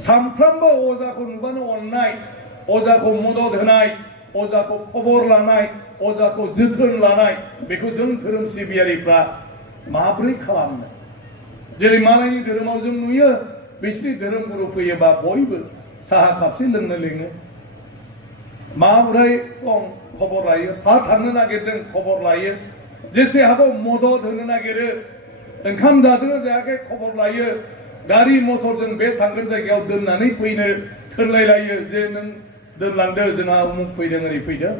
सानफ्रोमबो अजाखौ नुबानो अननाय, अजाखौ मदद होनाय, अजाखौ खबर लानाय, अजाखौ जोथोन लानाय, बेखौ जों धोरोम सिबियारिफ्रा माब्रै खालामनो? जेरै मालायनि धोरोमाव जों नुयो, बिसोरनि धोरोम गुरु फैयोबा बयबो साहा कापसे लोंनो लिङो, माबोरै दं खबर लायो, हा थांनो नागिरदों खबर लायो, जेसे हागौ मदद होनो नागिरो, ओंखाम जादोंना जायाखै खबर लायो, गारि मथरजों बे थांगोन जायगायाव दोननानै फैनो थोनलायलायो, जे नों दोनलांदो, जोंहा उमुक फैदों, ओरै फैदों,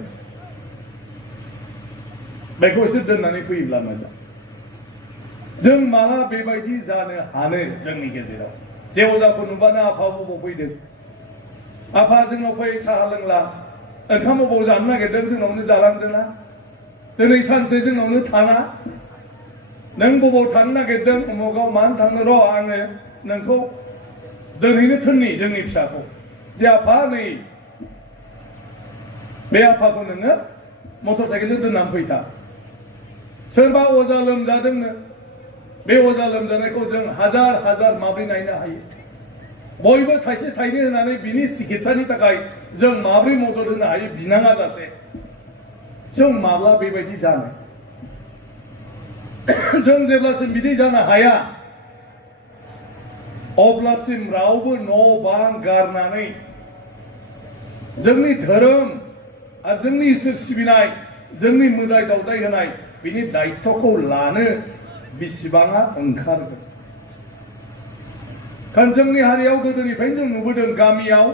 बेखौ एसे दोननानै फैयोब्ला मोजां। जों माला बेबायदि जानो हानो जोंनि गेजेराव? जे अजाखौ नुबानो आफा बबाव फैदों, आफा जोंनाव फै साहा लोंला, ओंखाम बबाव जानो नागिरदों जोंनावनो जालांदोंना, दिनै सानसे जोंनावनो थाना, नों बबाव थांनो नागिरदों उमुगाव मानो थांनो र' आङो नोंखौ दोनहैनो थोननि जोंनि फिसाखौ जे आफा नै बे आफाखौ नोङो मटर साइकेलजों दोननानै फैथा सोरबा अजा लोमजादोंनो बे अजा लोमजानायखौ जों हाजार हाजार माब्रै नायनो हायो बयबो थाइसे थाइनै होनानै बिनि सिकित्सानि थाखाय जों माब्रै मदद होनो हायो बिनाङा जासे जों माब्ला बेबायदि जानो जों जेब्लासिम बिदि जानो हाया अब्लासिम रावबो न' बां गारनानै जोंनि धोरोम आरो जोंनि इसोर सिबिनाय जोंनि मोदाय दावदाय होनाय बिनि दायित्वखौ लानो बेसेबाङा ओंखारगोन कारण जोंनि हारियाव गोदोनिफ्रायनो जों नुबोदों गामियाव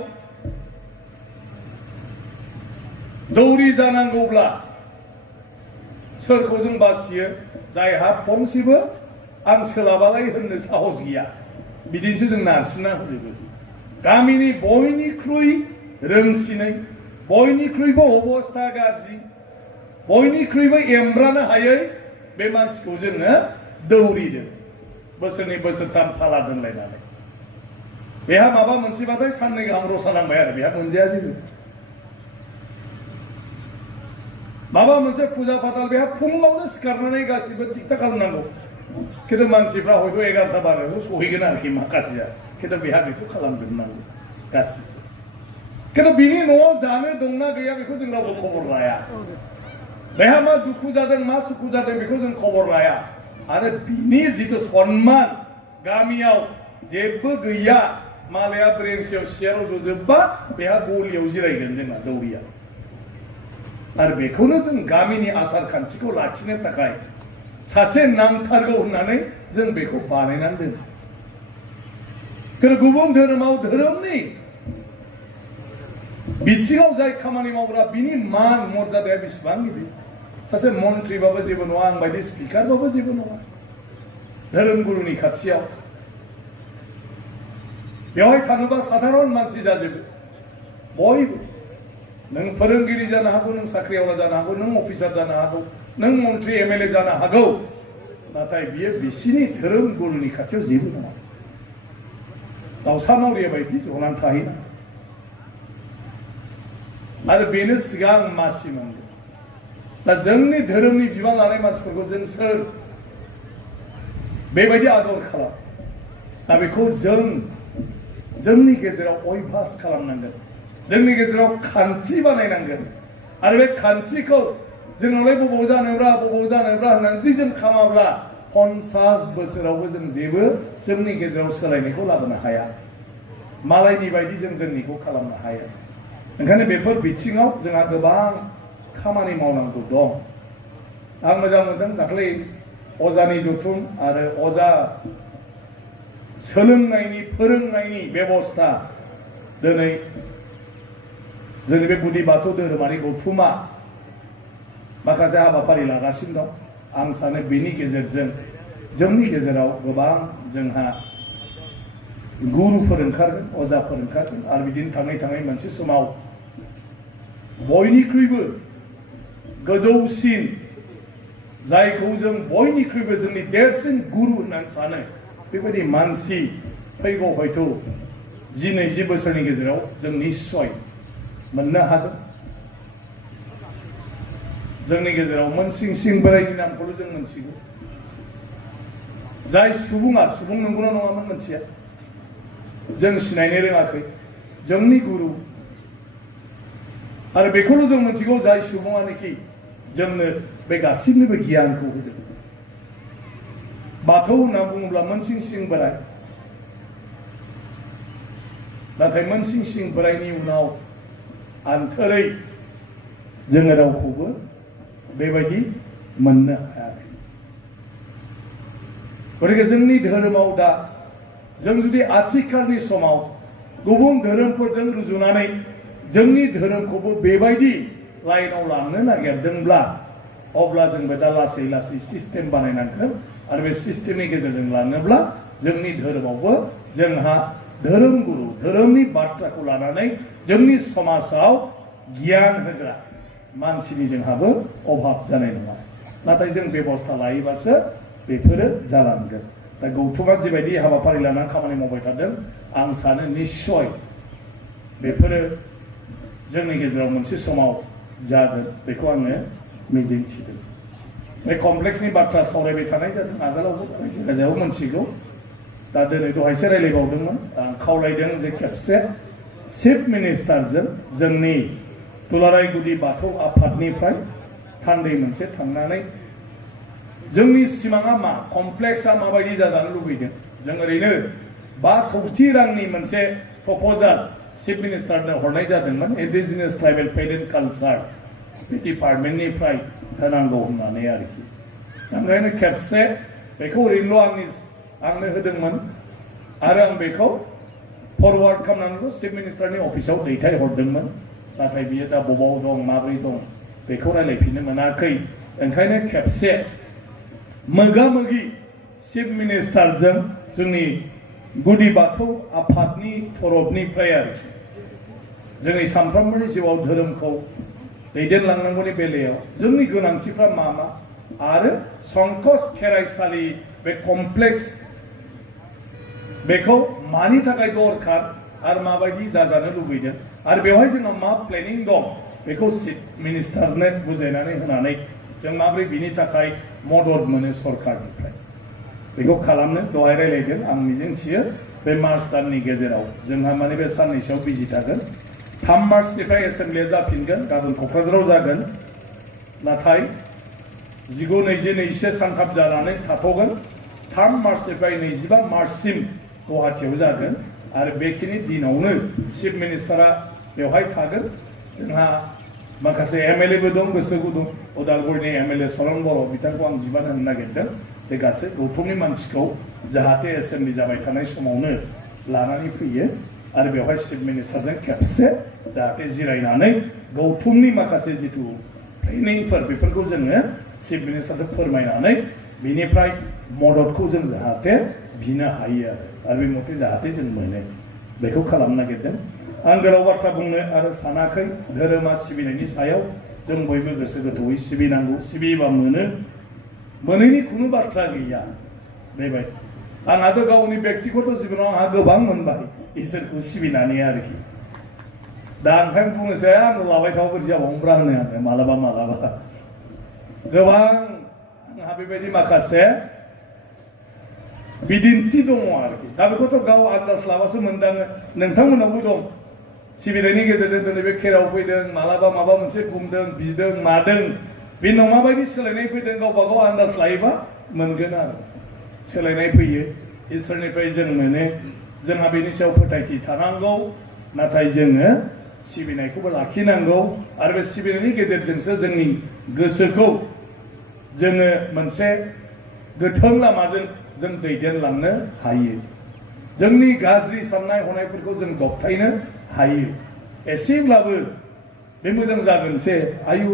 दौरि जानांगौब्ला सोरखौ जों बासियो जायहा फंसेबो आं सोलाबालाय होननो साहस गैया बिदिसो जों नारसिनना होजोबो गामिनि बयनिख्रुइ रोंसिनै बयनिख्रुइबो अबस्था गाज्रि बयनिख्रुइबो एमब्रानो हायै बे मानसिखौ जोङो दौरिदों बोसोरनै बोसोरथाम फाला दोनलायनानै बेहा माबा मोनसेबाथाय साननै गाहाम रसा नांबाय आरो बेहा मोनजाया जेबो माबा मोनसे फुजा फाथाल बेहा फुङावनो सिखारनानै गासिबो थिगथाक खालामनांगौ खिन्थु मानसिफ्रा हयथ' 11टा बारायावसो सहैगोन आरोखि माखासेया खिन्थु बेहा बेखौ खालामजोबनांगौ गासिबो खिन्थु बिनि न'आव जानो दंना गैया बेखौ जों रावबो खबर लाया बेहा मा दुखु जादों मा सुखु जादों बेखौ जों खबर लाया आरो बिनि जिथु सन्मान गामियाव जेबो गैया मालाया ब्रेंसियाव सियाराव जजोबबा बेहा गलियाव जिरायगोन जोंना दौरिया आरो बेखौनो जों गामिनि आसार खान्थिखौ लाखिनो थाखाय सासे नांथारगौ होननानै जों बेखौ बानायनानै दोनो गुबुन धोरोमाव धोरोमनि बिथिङाव जाय खामानि मावग्रा बिनि मान मर्यादाया बेसेबां गिदिर सासे मन्थ्रिबाबो जेबो नङा आं बायदि स्पिकारबाबो जेबो नङा धोरोम गुरुनि खाथियाव बेवहाय थाङोबा साधारन मानसि जाजोबो बयबो नों फोरोंगिरि जानो हागौ नों साख्रिआवला जानो हागौ नों अफिसार जानो हागौ नों मन्थ्रि एमएलए जानो हागौ नाथाय बियो बिसिनि धोरोम गुरुनि खाथियाव जेबो नङा दाउसा मावरिया बायदि जनानै थाहैना आरो बेनो सिगां मासि मोनगोन दा जोंनि धोरोमनि बिबान लानाय मानसिफोरखौ जों सोर बेबायदि आदर खालाम दा बेखौ जोंनि गेजेराव अयभास खालामनांगोन जोंनि गेजेराव खान्थि बानायनांगोन आरो बे खान्थिखौ जोंनावलाय बबाव जानोब्रा होननानै जुदि जों खामाब्ला 50 बोसोरावबो जों जेबो जोंनि गेजेराव सोलायनायखौ लाबोनो हाया मालायनि बायदि जों जोंनिखौ खालामनो हाया ओंखायनो बेफोर बिथिङाव जोंहा गोबां खामानि मावनांगौ दं आं मोजां मोनदों दाख्लै अजानि जथुम आरो अजा सोलोंनायनि फोरोंनायनि बेबस्था दिनै जोंनि बे गुदि बाथौ धोरोमारि गौथुमा माखासे हाबाफारि लागासिनो दं आं सानो बेनि गेजेरजों जोंनि गेजेराव गोबां जोंहा गुरुफोर ओंखारगोन अजाफोर ओंखारगोन आरो बिदिनो थाङै थाङै मोनसे समाव बयनिख्रुइबो गोजौसिन जायखौ जों बयनिख्रुइबो जोंनि देरसिन गुरु होननानै सानो बेबायदि मानसि फैगौ हयथ' 10-20 बोसोरनि गेजेराव जों निश्चय मोननो हागोन जोंनि गेजेराव मोनसिं बोरायनि नामखौल' जों मोनथिगौ जाय सुबुङा सुबुं नंगौना नङामोन मोनथिया जों सिनायनो रोङाखै जोंनि गुरु आरो बेखौल' जों मोनथिगौ जाय सुबुङानोखि जोंनो बे गासिबनिबो गियानखौ होदों बाथौ होनना बुङोब्ला मोनसिं बोराय नाथाय मोनसिं बोरायनि उनाव आन्थोरै जोङो रावखौबो बेबायदि मोननो हायाखै गतिके जोंनि धोरोमाव दा जों जुदि आथिखालनि समाव गुबुन धोरोमफोरजों रुजुनानै जोंनि धोरोमखौबो बेबायदि लाइनाव लांनो नागिरदोंब्ला अब्ला जोंबो दा लासै लासै सिस्टेम बानायनांगोन आरो बे सिस्टेमनि गेजेरजों लाङोब्ला जोंनि धोरोमावबो जोंहा धोरोम गुरु धोरोमनि बाथ्राखौ लानानै जोंनि समाजाव गियान होग्रा मानसिनि जोंहाबो अभाब जानाय नङा नाथाय जों बेबस्था लायोबासो बेफोरो जालांगोन दा गौथुमा जिबायदि हाबाफारि लानानै खामानि मावबाय थादों आं सानो निश्चय बेफोरो जोंनि गेजेराव मोनसे समाव जागोन बेखौ आङो मिजिंथिदों बे कमप्लेक्सनि बाथ्रा सावरायबाय थानाय जादों आगोलावबो रायजो मोनथिगौ दा दिनै दहायसो रायलायबावदोंमोन आं खावलायदों जे खेबसे चिफ मिनिस्टारजों जोंनि दुलाराय गुदि बाथौ आफादनिफ्राय थान्दै मोनसे थांनानै जोंनि सिमाङा मा कमप्लेक्सआ माबायदि जाजानो लुबैदों जों ओरैनो 5 कौटि रांनि मोनसे प्रप'जाल चिफ मिनिस्टारनो हरनाय जादोंमोन indigenous tribal pad and culture बे डिपार्टमेन्टनिफ्राय होनांगौ होननानै आरोखि ओंखायनो खेबसे बेखौ ओरैनोल' आंनो होदोंमोन आरो आं बेखौ फरवार्ड खालामनानैबो चिफ मिनिस्टारनि अफिसाव दैथायहरदोंमोन नाथाय बियो दा बबाव दं माबोरै दं बेखौ रायलायफिननो मोनाखै ओंखायनो खेबसे मोगा-मोगि चिफ मिनिस्टारजों जोंनि गुदि बाथौ आफादनि तरफनिफ्राय आरोखि जोंनि सानफ्रोमबोनि जिउआव धोरोमखौ दैदेनलांनांगौनि बेलायाव जोंनि गोनांथिफ्रा मा मा आरो संकस खेराइसालि बे कमप्लेक्स बेखौ मानि थाखाय दरखार आरो माबायदि जाजानो लुबैदों आरो बेवहाय जोंहा मा प्लेनिं दं बेखौ चिफ मिनिस्टारनो बुजायनानै होनानै जों माबोरै बिनि थाखाय मदद मोनो सरकारनिफ्राय बेखौ खालामनो दहाय रायलायदों आं मिजिंथियो बे मार्च दाननि गेजेराव जोंहा माने बे साननैसोआव बिजि थागोन 3 मार्चनिफ्राय एसेम्ब्लिया जाफिनगोन गाबोन क'क्राझाराव जागोन नाथाय 19-20 सानथाम जानानै थाथ'गोन 3 मार्चनिफ्राय 25 मार्चसिम गुवाहाटीयाव जागोन आरो बेखिनि दिनावनो चिफ मिनिस्टारा बेवहाय थागोन जोंहा माखासे एमएलएबो दं गोसो गुदुं उदालगुरिनि एमएलए सरन बर' बिथांखौ आं बिबान होनो नागिरदों जे गासै गौथुमनि मानसिखौ जाहाथे एसेम्ब्लि जाबाय थानाय समावनो लानानै फैयो आरो बेवहाय चिफ मिनिस्टारजों खेबसे जाहाथे जिरायनानै गौथुमनि माखासे जिथु प्लेनिंफोर बेफोरखौ जोङो चिफ मिनिस्टारजों फोरमायनानै बिनिफ्राय मददखौ जों जाहाथे बिनो हायो आरो बे मथे जाहाथे जों मोनो बेखौ खालामनो नागिरदों आं गोलाव बाथ्रा बुंनो आरो सानाखै धोरोमा सिबिनायनि सायाव जों बयबो गोसो गोथौयै सिबिनांगौ सिबियोबा मोनैनि खुनु बाथ्रा गैया बेबायदि आंहाथ' गावनि बेक्तिगत जिबनाव आंहा गोबां मोनबाय इसोरखौ सिबिनानै आरोखि दा ओंखायनो बुंनोसै आं लाबाय थाबा बोरै जाबावोब्रा होनो आङो मालाबा गोबां आंहा बेबायदि माखासे बिदिन्थि दङ आरोखि दा बेखौथ' गाव आन्दाज लाबासो मोनदाङो नोंथांमोनावबो दं सिबिनायनि गेजेरजों दिनै बे खेराव फैदों मालाबा माबा मोनसे बुंदों बिदों मादों बे माबायदि सोलायनाय फैदों गावबा गाव आन्दाज लायोबा मोनगोन आरो सोलायनाय फैयो इसोरनिफ्राय जों मोनो जोंहा बेनि सायाव फोथायथि थानांगौ नाथाय जोङो सिबिनायखौबो लाखिनांगौ आरो बे सिबिनायनि गेजेरजोंसो जोंनि गोसोखौ जोङो मोनसे गोथों लामाजों जों दैदेनलांनो हायो जोंनि गाज्रि साननाय हनायफोरखौ जों दबथायनो हायो एसेब्लाबो बे मोजां जागोनसे आयु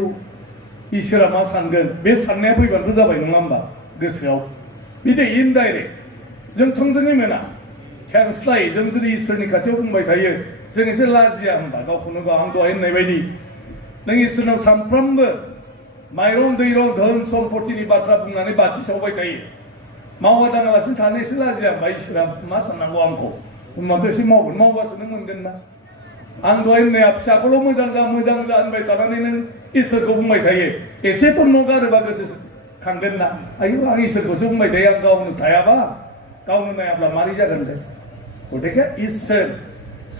इसोरा मा सानगोन बे साननाया फैबानो जाबाय नङा होमबा गोसोआव बिदि इनडाइरेक्ट जों थोंजोङै मोना खेंस्लाय जों जुदि इसोरनि खाथियाव बुंबाय थायो जों एसे लाजिया होनबा गावखौनो गाव आं दहाय होननाय बायदि नों इसोरनाव सानफ्रामबो माइरं दैरं धोन सम्पतिनि बाथ्रा बुंनानै बाथि सावबाय थायो मावा दाङालासिनो थानो एसे लाजिया होनबा इसोरा मा साननांगौ आंखौ होनबाथ' एसे मावगोन मावबासो नों मोनगोन ना आं दहाय होननाया फिसाखौल' मोजां जा होनबाय थानानै नों इसोरखौ बुंबाय थायो एसेथ' न' गारोबा गोसो खांगोन ना आयु आं इसोरखौसो बुंबाय थायो आं गावनो थायाबा गावनो नायाब्ला मारै जागोन दे गथिखे इसोर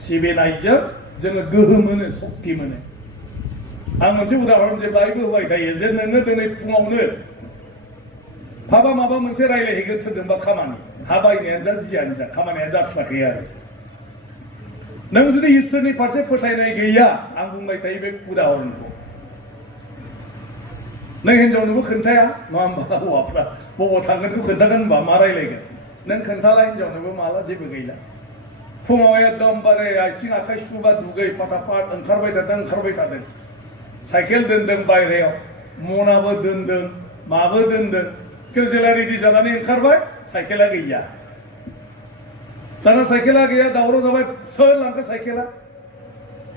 सिबिनायजों जोङो गोहो मोनो सक्ति मोनो आं मोनसे उदाहरन जेब्लायबो होबाय थायो जे नोङो दिनै फुङावनो माबा मोनसे रायलायहैगोन सोरजोंबा खामानि हाबायनायानो जा जियानो जा खामानिया जाथ्राखै आरो नों जुदि इसोरनि फारसे फोथायनाय गैया आं बुंबाय थायो बे उदाहरनखौ नों हिनजावनोबो खोन्थाया नङा होमबा हौवाफ्रा बबाव थांगोनखौ खोन्थागोन होनबा मा रायलायगोन नों खोन्थाला हिनजावनोबो माला जेबो गैला फुङाव एकदमबारे आथिं आखाइ सुबा दुगै फाटाफाट ओंखारबाय थादों साइकेल दोनदों बायह्रायाव मनाबो दोनदों माबो दोनदों जेला रेडि जानानै ओंखारबाय साइकेला गैया दाना साइकेला गैया दावराव जाबाय सोर लांखो साइकेला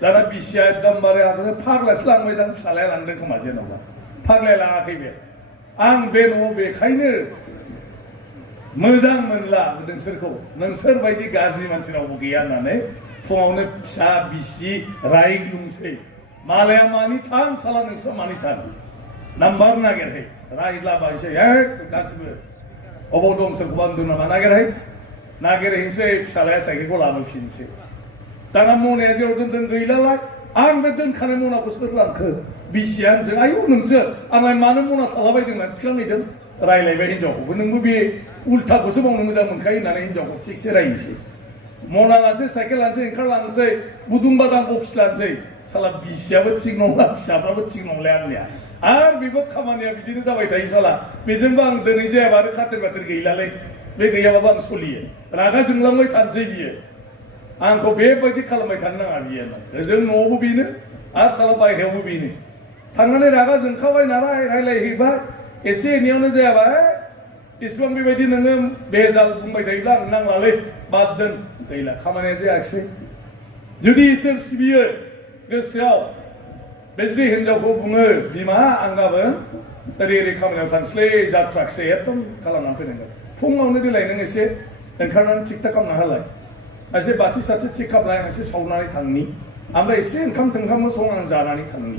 दाना बिसिया एकदमबारे आरो फाग्लासो लांबाय दां फिसालाया लांदों खोमा जेन'बा फाग्लाया लाङाखै बे आं बे न'आव बेखायनो मोजां मोनला नोंसोरखौ नोंसोर बायदि गाज्रि मानसि रावबो गैया होननानै फुङावनो फिसा बिसि रायग्लुंसै मालाया मानि थां साला नोंसोर मानि थां नाम्बार नागिरहै रायलाबायसै गासिबो अबाव दं सोरखौबा नुदों नामा नागिरहैनोसै फिसालाया साइकेलखौ लाबोफिनसै दाना मनाया जेराव दोनदों गैलालाय आं बे दोनखानाय मनाखौ सोर लांखो बिसिया होनसै आयौ नोंसोर आंलाय मानो मना थालाबायदों होननानै थिखांहैदों रायलायबाय हिनजावखौबो नोंबो बे उल्थाखौसो मावनो मोजां मोनखायो होननानै हिनजावखौ थिगसे रायनोसै मना लानोसै साइकेल लानोसै ओंखारलांनोसै गुदुं बादाम बखिस लानोसै साला बिसियाबो थिग नंला फिसाफ्राबो थिग नंलाया आंनिया आरो बेबो खामानिया बिदिनो जाबाय थायो साला बेजोंबो आं दिनै जायाबा आरो खाथेर बाथेर गैलालै बे गैयाबाबो आं सोलियो रागा जोंलांबाय थानोसै बियो आंखौ बेबायदि खालामबाय थानो नाङा बियो ओजों न'आवबो बेनो आरो साला बायहेरायावबो बेनो थांनानै रागा जोंखाबाय नालाय रायलायहैबाय एसे एनैयावनो जायाबा इसिबां बेबायदि नोङो बेजाल बुंबाय थायोब्ला आं नांलालै बाद दोन गैला खामानिया जायाखिसै जुदि इसोर सिबियो गोसोआव बे जुदि हिनजावखौ बुङो बिमा आं गाबोन ओरै ओरै खामानियाव थांसैलै जाथ्राखिसै एकदम खालामनानै फैनांगोन फुङावनो देलाय नों एसे ओंखारनानै थिग थाक खालामना होलाय एसे बाथि साथि थिग खालामनाय एसे सावनानै थांनि ओमफ्राय एसे ओंखाम थोंखामबो सं आं जानानै थांनि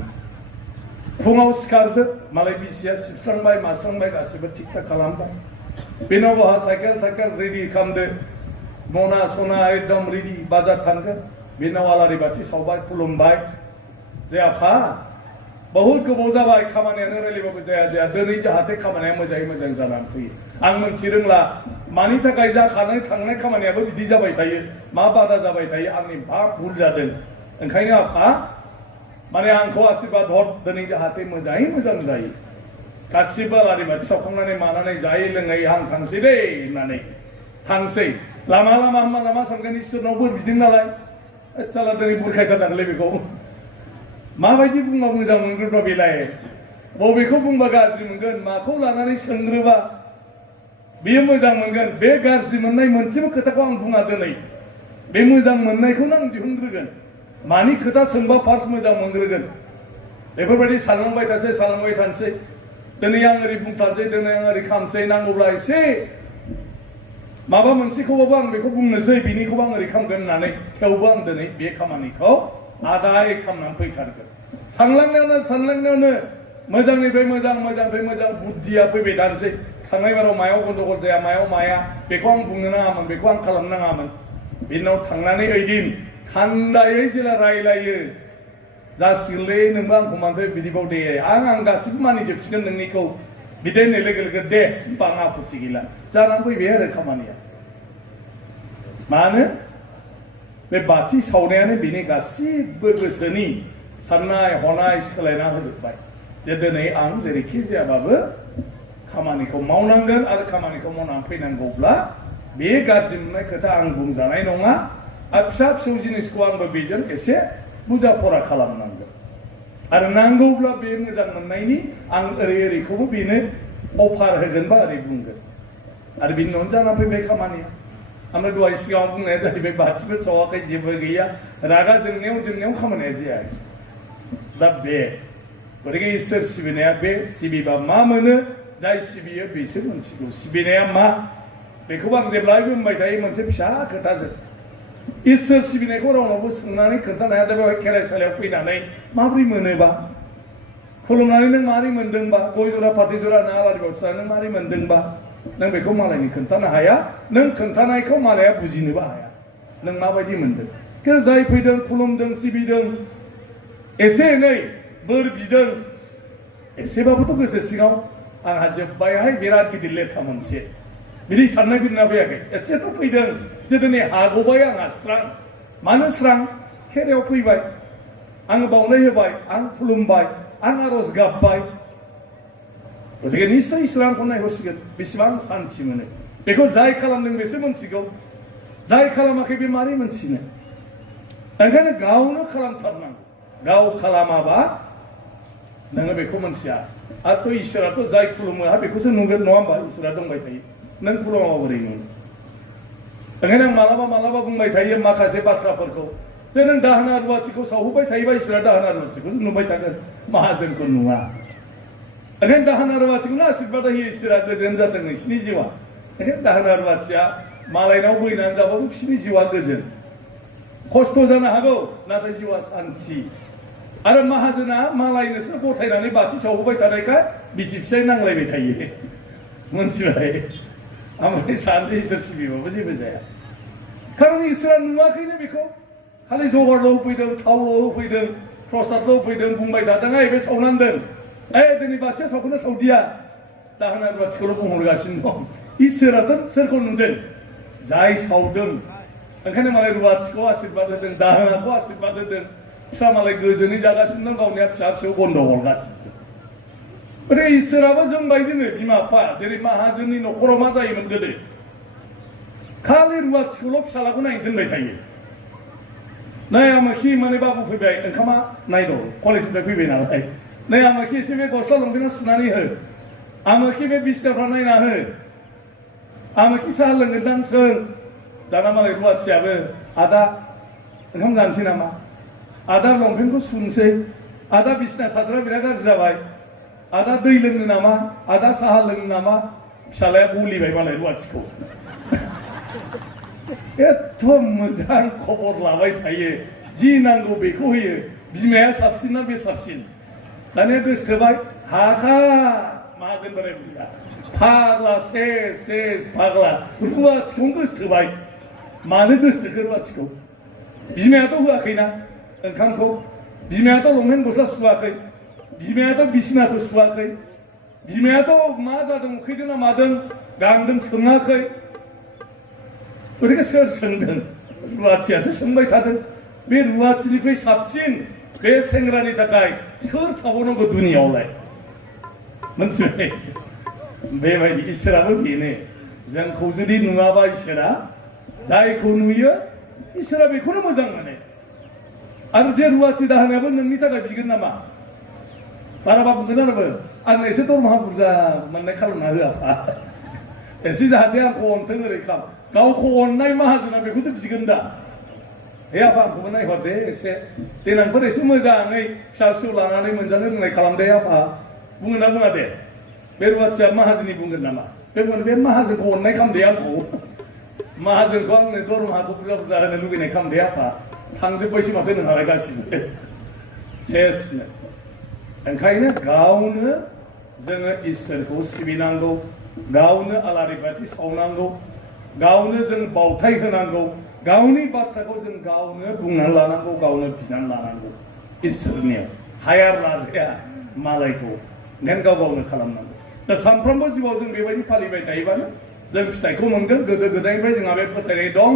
फुङाव सिखारदो मालाय बिसिया सिबस्रांबाय मास्रांबाय गासिबो थिग थाक खालामबाय बेनाव बहा साइकेल थाइकेल रेडि खालामदो मना सना एकदम रेडि बाजार थांगोन बेनाव आलारि बाथि सावबाय खुलुमबाय जे आफा बहुद गोबाव जाबाय खामानियानो रायलायबाबो जाया दिनै जाहाथे खामानिया मोजाङै मोजां जानानै फैयो आं मोनथि रोंला मानि थाखाय जाखानाय थांनाय खामानियाबो बिदि जाबाय थायो मा बादा जाबाय थायो आंनि मा भुल जादों ओंखायनो आफा माने आंखौ आशीर्बाद हर दिनै जाहाथे मोजाङै मोजां जायो गासिबो आलारि बाथि सावखांनानै मानानै जायै लोङै आं थांसै दै होननानै थांसै लामा लामा सानगोन इसोरनाव बोर बिदों नालाय साला दिनै बुरखायथारनांगोनलै बेखौ माबायदि बुंबा मोजां मोनग्रोबा बेलाय बबेखौ बुंबा गाज्रि मोनगोन माखौ लानानै सोंग्रोबा बेयो मोजां मोनगोन बे गाज्रि मोननाय मोनसेबो खोथाखौ आं बुङा दिनै बे मोजां मोननायखौनो आं दिहुनग्रोगोन मानि खोथा सोंबा फार्स्ट मोजां मोनग्रोगोन बेफोरबायदि सानलांबाय थानोसै दिनै आं ओरै बुंथारसै दिनै आं ओरै खालामसै नांगौब्ला एसे माबा मोनसेखौबाबो आं बेखौ बुंनोसै बिनिखौबो आं ओरै खालामगोन होननानै थेवबो आं दिनै बे खामानिखौ आदाय खालामनानै फैथारगोन सानलांनायावनो मोजांनिफ्राय मोजां बुद्धिया फैबाय थानोसै थांनाय बाराव मायाव गन्दगल जाया मायाव माया बेखौ आं बुंनो नाङामोन बेखौ आं खालामनो नाङामोन बिनाव थांनानै ओइदिन थान्दायै जेला रायलायो जासिगोनलै नोंबो आंखौ मानोथो बिदिबाव दे आं गासिबो मानिजोबसिगोन नोंनिखौ बिदि होननाय लोगो लोगो दे होनबा आं आपत्ति गैला जानानै फैबाय आरो खामानिया मानो बे बाथि सावनायानो बिनि गासिबो गोसोनि साननाय हनाय सोलायना होजोबबाय जे दिनै आं जेरैखि जायाबाबो खामानिखौ मावनांगोन आरो खामानिखौ मावनानै फैनांगौब्ला बे गाज्रि मोननाय खोथा आं बुंजानाय नङा आरो फिसा फिसौ जिनिसखौ आंबो बेजों एसे बुजा फरा खालामनांगोन आरो नांगौब्ला बे मोजां मोननायनि आं ओरैखौबो बेनो अफार होगोन बा ओरै बुंगोन आरो बिनि उनावनो जाना फैबाय खामानिया ओमफ्राय दहाय सिगाङाव बुंनाया जाहैबाय बाथिबो सावाखै जेबो गैया रागा जोंनायाव खामानिया जायाखिसै दा बे गतिके इसोर सिबिनाया बे सिबिबा मा मोनो जाय सिबियो बेसो मोनथिगौ सिबिनाया मा बेखौबो आं जेब्लायबो बुंबाय थायो मोनसे फिसा खोथाजों इसोर सिबिनायखौ रावनावबो सोंनानै खोन्थानो हाया दा बेवहाय खेराइसालियाव फैनानै माबोरै मोनोबा खुलुमनानै नों माबोरै मोनदोंबा गय जरा फाथै जरा ना आलारि बाथि सावनानै नों माबोरै मोनदोंबा नों बेखौ मालायनि खोन्थानो हाया नों खोन्थानायखौ मालाया बुजिनोबो हाया नों माबायदि मोनदों खिन्थु जाय फैदों खुलुमदों सिबिदों एसे एनै बोर बिदों एसेबाबोथ' गोसो सिङाव आंहा जोब्बायहाय बिराद गिदिर लेथा मोनसे बिदि साननाय फैदोंना फैयाखै एसेथ' फैदों जे दिनै हागौबाय आंहा स्रां मानो स्रां खेरायाव फैबाय आं बावनाय होबाय आं खुलुमबाय आं आरज गाबबाय गतिके निश्चय इसोरा आंखौ नायहरसिगोन बेसेबां सान्थि मोनो बेखौ जाय खालामदों बेसो मोनथिगौ जाय खालामाखै बे मारै मोनथिनो ओंखायनो गावनो खालामथारनांगौ गाव खालामाबा नोङो बेखौ मोनथिया आरोथ' इसोराथ' जाय खुलुमो बेखौसो नुगोन नङा होमबा इसोरा दंबाय थायो नों खुलुमाबा बोरै नुनो ओंखायनो आं मालाबा बुंबाय थायो माखासे बाथ्राफोरखौ जे नों दाहोना रुवाथिखौ सावहोबाय थायोबा इसोरा दाहोना रुवाथिखौ नुबाय थागोन माहाजोनखौ नुवा ओंखायनो दाहोना रुवाथिखौनो आशीर्बाद होयो इसोरा गोजोन जाथों नोंसिनि जिउआ दाहोना रुवाथिया मालायनाव बैनानै जाबाबो बिसोरनि जिउआ गोजोन खस्थ' जानो हागौ नाथाय जिउआ सान्थि आरो माहाजोना मालायनोसो गथायनानै बाथि सावहोबाय थानायखाय बिसि फिसाय नांलायबाय थायो मोनथिबाय ओमफ्राय सानसे इसोर सिबिबाबो जेबो जाया खारन इसोरा नुवाखैनो बेखौ खालि जगारल' होफैदों थावल' होफैदों प्रसादल' होफैदों बुंबाय थादों बे सावनानै दोन दिनै बाथिया सावखौनो सावदिया दाहोना रुवाथिखौल' बुंहरगासिनो दं इसोराथ' सोरखौ नुदों जाय सावदों ओंखायनो मालाय रुवाथिखौ आशीर्बाद होदों दाहोनाखौ आशीर्बाद होदों फिसा मालाय गोजोनै जागासिनो दं गावनिया फिसा फिसौ बन्द हरगासिनो गथिखे इसोराबो जों बायदिनो बिमा बिफा जेरै माहाजोननि न'खराव मा जायोमोन गोदो खालि रुवाथिखौल' फिसालाखौ नायनो दोनबाय थायो नै आमोखि माने बाबु फैबाय ओंखामा नायद' कलेजनिफ्राय फैबाय नालाय नै आमोखि एसे बे गस्ला लंपेन्टआ सुनानै हो आमोखि बे बिसिनाफ्रा नायना हो आमोखि साहा लोंगोनदां सों दाना मालाय रुवाथियाबो आदा ओंखाम जानोसै नामा आदा लंपेन्टखौ सुनोसै आदा बिसिना सादरा बिराद गाज्रि जाबाय आदा दै लोंनो नामा आदा साहा लोंनो नामा फिसालाया गलिबाय मालाय रुवाथिखौ एथ' मोजां खबर लाबाय थायो जि नांगौ बेखौ होयो बिमाया साबसिन ना बे साबसिन दानिया गोसोथोबाय हाखा माहाजोन बोराय बुरिया फाग्ला सेस फाग्ला रुवाथिखौनो गोसोथोबाय मानो गोसोथोखो रुवाथिखौ बिमायाथ' होआखैना ओंखामखौ बिमायाथ' लंपेन्ट गस्ला सुवाखै बिमायाथ' बिसिनाखौ सुवाखै बिमायाथ' मा जादों उखैदों ना मादों गांदों सोङाखै गथिखे सोर सोंदों रुवाथियासो सोंबाय थादों बे रुवाथिनिफ्राय साबसिन बे सेंग्रानि थाखाय सोर थाबावनांगौ दुनियावलाय मोनथिबाय बेबायदि इसोराबो बेनो जोंखौ जुदि नुवाबा इसोरा जायखौ नुयो इसोरा बेखौनो मोजां मोनो आरो बे रुवाथि दाहोनायाबो नोंनि थाखाय बिगोन नामा बाराबा बुंगोन आरोबो आंनो एसे दरमाहा बुरजा मोननाय खालामना होआफा एसे जाहाथे आंखौ अनथों ओरै खालाम गावखौ अननाय माहाजोना बेखौसो बिगोन दा हे आफा आंखौबो नायहर दे एसे देनांफोर एसे मोजाङै फिसा फिसौ लानानै मोनजानो रोंनाय खालामदे आफा बुङो ना बुङा दे बे रुवाथिया माहाजोननि बुंगोन नामा बे माहाजोनखौ अननाय खालामदे आंखौ माहाजोनखौ आंनो दरमाहाखौ बुरजा बुरजा होनो लुगैनाय खालामदे आफा थांजोब्बायसो माथो नोंहालाय गासिबो सेसनो ओंखायनो गावनो जोङो इसोरखौ सिबिनांगौ गावनो आलारि बाथि सावनांगौ गावनो जों बावथाय होनांगौ गावनि बाथ्राखौ जों गावनो बुंनानै लानांगौ गावनो बिनानै लानांगौ इसोरनियाव हायार लाजाया मालायखौ ओंखायनो गाव गावनो खालामनांगौ दा सानफ्रोमबो जिउआव जों बेबायदि फालिबाय थायोबानो जों फिथाइखौ मोनगोन गोदो गोदायनिफ्राय जोंहा बे फोथायनाय दं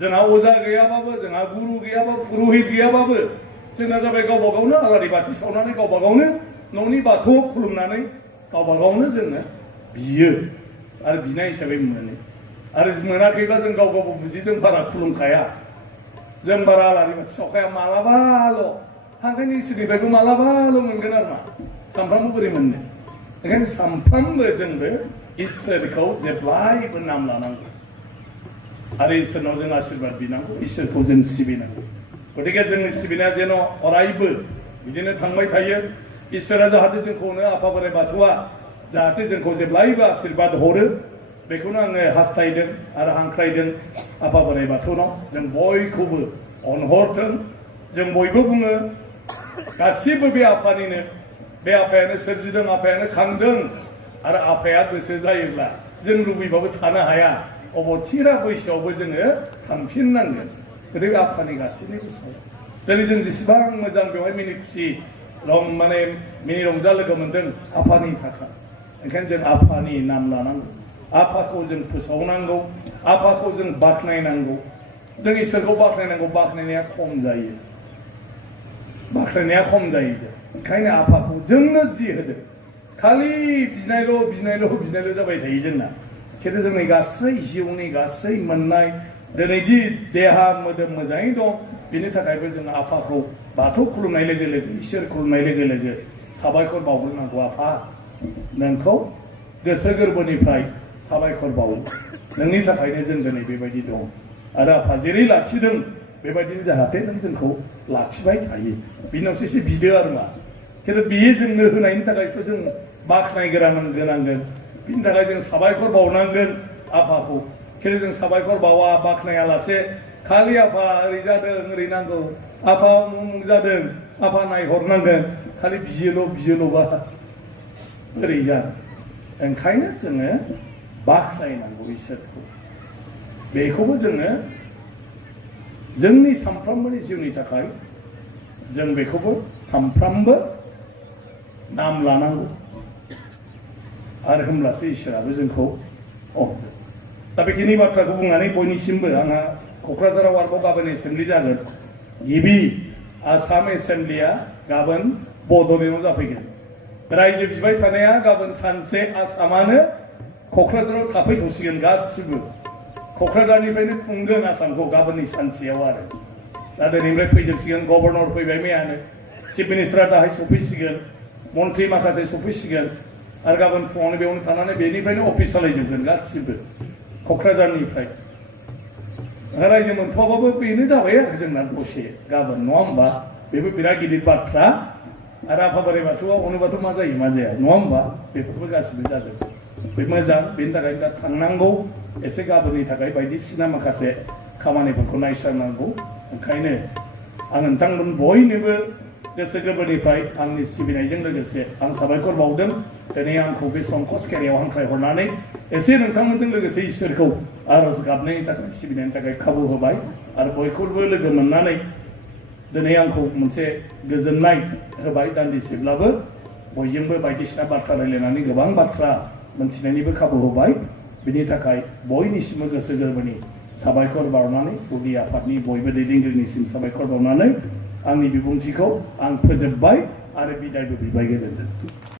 जोंहा अजा गैयाबाबो जोंहा गुरु गैयाबाबो पुरहित गैयाबाबो जोंना जाबाय गावबा गावनो आलारि बाथि सावनानै गावबा गावनो न'नि बाथौआव खुलुमनानै गावबा गावनो जोङो बियो आरो बिनाय हिसाबै मोनो आरो मोनाखैब्ला जों गाव गावबो बुजि जों बारा खुलुमखाया जों बारा आलारि बाथि सावखाया मालाबाल' हांखायनो इसोरनिफ्रायबो मालाबाल' मोनगोन आरो मा सानफ्रामबो बोरै मोननो ओंखायनो सानफ्रामबो जोंबो इसोरखौ जेब्लायबो नाम लानांगौ आरो इसोरनाव जों आशीर्बाद बिनांगौ इसोरखौ जों सिबिनांगौ गथिखे जोंनि सिबिनाया जेन' अरायबो बिदिनो थांबाय थायो इसोरा जाहाथे जोंखौनो आफा बोराइ बाथौआ जाहाथे जोंखौ जेब्लायबो आशीर्बाद हरो बेखौनो आङो हास्थायदों आरो हांख्रायदों आफा बोराइ बाथौनाव जों बयखौबो अनहरथों जों बयबो बुङो गासिबो बे आफानिनो बे आफायानो सोरजिदों आफायानो खांदों आरो आफाया गोसो जायोब्ला जों लुबैबाबो थानो हाया अबथिरा बैसोआवबो जोङो थांफिननांगोन गथिखे आफानि गासैनिबो सायाव दिनै जों जेसेबां मोजां बेवहाय मिनि खुसि माने मिनि रंजा लोगो मोनदों आफानि थाखाय ओंखायनो जों आफानि नाम लानांगौ आफाखौ जों फोसावनांगौ आफाखौ जों बाख्नायनांगौ जों इसोरखौ बाख्नायनांगौ बाख्नायनाया खम जायो ओंखायनो आफाखौ जोंनो जि होदों खालि बिनायल' जाबाय थायो जोंना खिन्थु जोंनि गासै जिउनि गासै मोननाय दिनै जि देहा मोदोम मोजाङै दं बिनि थाखायबो जों आफाखौ बाथौ खुलुमनाय लोगो लोगो इसोर खुलुमनाय लोगो लोगो साबायखर बावग्रोनांगौ आफा नोंखौ गोसो गोरबोनिफ्राय साबायखर बावो नोंनि थाखायनो जों दिनै बेबायदि दं आरो आफा जेरै लाखिदों बेबायदिनो जाहाथे नों जोंखौ लाखिबाय थायो बिनावसो एसे बिदो आरो मा खिन्थु बेयो जोंनो होनायनि थाखायथ' जों बाख्नायग्रोनांगोन बिनि थाखाय जों साबायखर बावनांगोन आफाखौ। खिन्थु जों साबायखर बावा बाख्नायालासे खालि आफा ओरै जादों ओरै नांगौ, आफा उमुक जादों, आफा नायहरनांगोन, खालि बियोल'बा ओरै जादों। ओंखायनो जोङो बाख्नायनांगौ इसोरखौ। बेखौबो जोङो जोंनि सानफ्रोमबोनि जिउनि थाखाय जों बेखौबो सानफ्रामबो नाम लानांगौ आरो होमब्लासो इसोराबो जोंखौ अनगोन। दा बेखिनि बाथ्राखौ बुंनानै बयनिसिमबो आंहा क'क्राझाराव आरोबाव गाबोन एसेम्ब्लि जागोन। गिबि आसाम एसेम्ब्लिया गाबोन बड'लेण्डआव जाफैगोन। रायजो बिबाय थानाया गाबोन सानसे आसामानो क'क्राझाराव थाफैथ'सिगोन गासिबो। क'क्राझारनिफ्रायनो खुंगोन आसामखौ गाबोननि सानसेयाव आरो। दा दिनैनिफ्राय फैजोबसिगोन, गभर्नर फैबाय मैयानो, चिफ मिनिस्टारा दाहाय सफैसिगोन, मन्थ्रि माखासे सफैसिगोन आरो गाबोन फुङावनो बेयावनो थानानै बेनिफ्रायनो अफिस सालायजोबगोन गासिबो क'क्राझारनिफ्राय। रायजो मोनथ'वाबाबो बेनो जाबाय आरो जोंना दसे गाबोन, नङा होमबा? बेबो बिराद गिदिर बाथ्रा। आरो आफा बोराइ बाथौआ अनोबाथ' मा जायो मा जाया, नङा होमबा? बेफोरबो गासिबो जाजोबो। बे मोजां, बेनि थाखाय दा थांनांगौ, एसे गाबोननि थाखाय बायदिसिना माखासे खामानिफोरखौ नायस्रांनांगौ। ओंखायनो आं नोंथांमोन बयनोबो गोसो गोरबोनिफ्राय आंनि सिबिनायजों लोगोसे आं साबायखर बावदों। दिनै आंखौ बे संकस केरियाव हांख्रायहरनानै एसे नोंथांमोनजों लोगोसे इसोरखौ आरज गाबनायनि थाखाय सिबिनायनि थाखाय खाबु होबाय। आरो बयखौबो लोगो मोननानै दिनै आंखौ मोनसे गोजोननाय होबाय। दान्दिसेब्लाबो बयजोंबो बायदिसिना बाथ्रा रायलायनानै गोबां बाथ्रा मोनथिनायनिबो खाबु होबाय। बिनि थाखाय बयनिसिमबो गोसो गोरबोनि साबायखर बावनानै, गुदि आफादनि बयबो दैदेनगिरिनिसिम साबायखर बावनानै आंनि बिबुंथिखौ आं फोजोबबाय आरो बिदायबो बिबाय। गोजोनथों।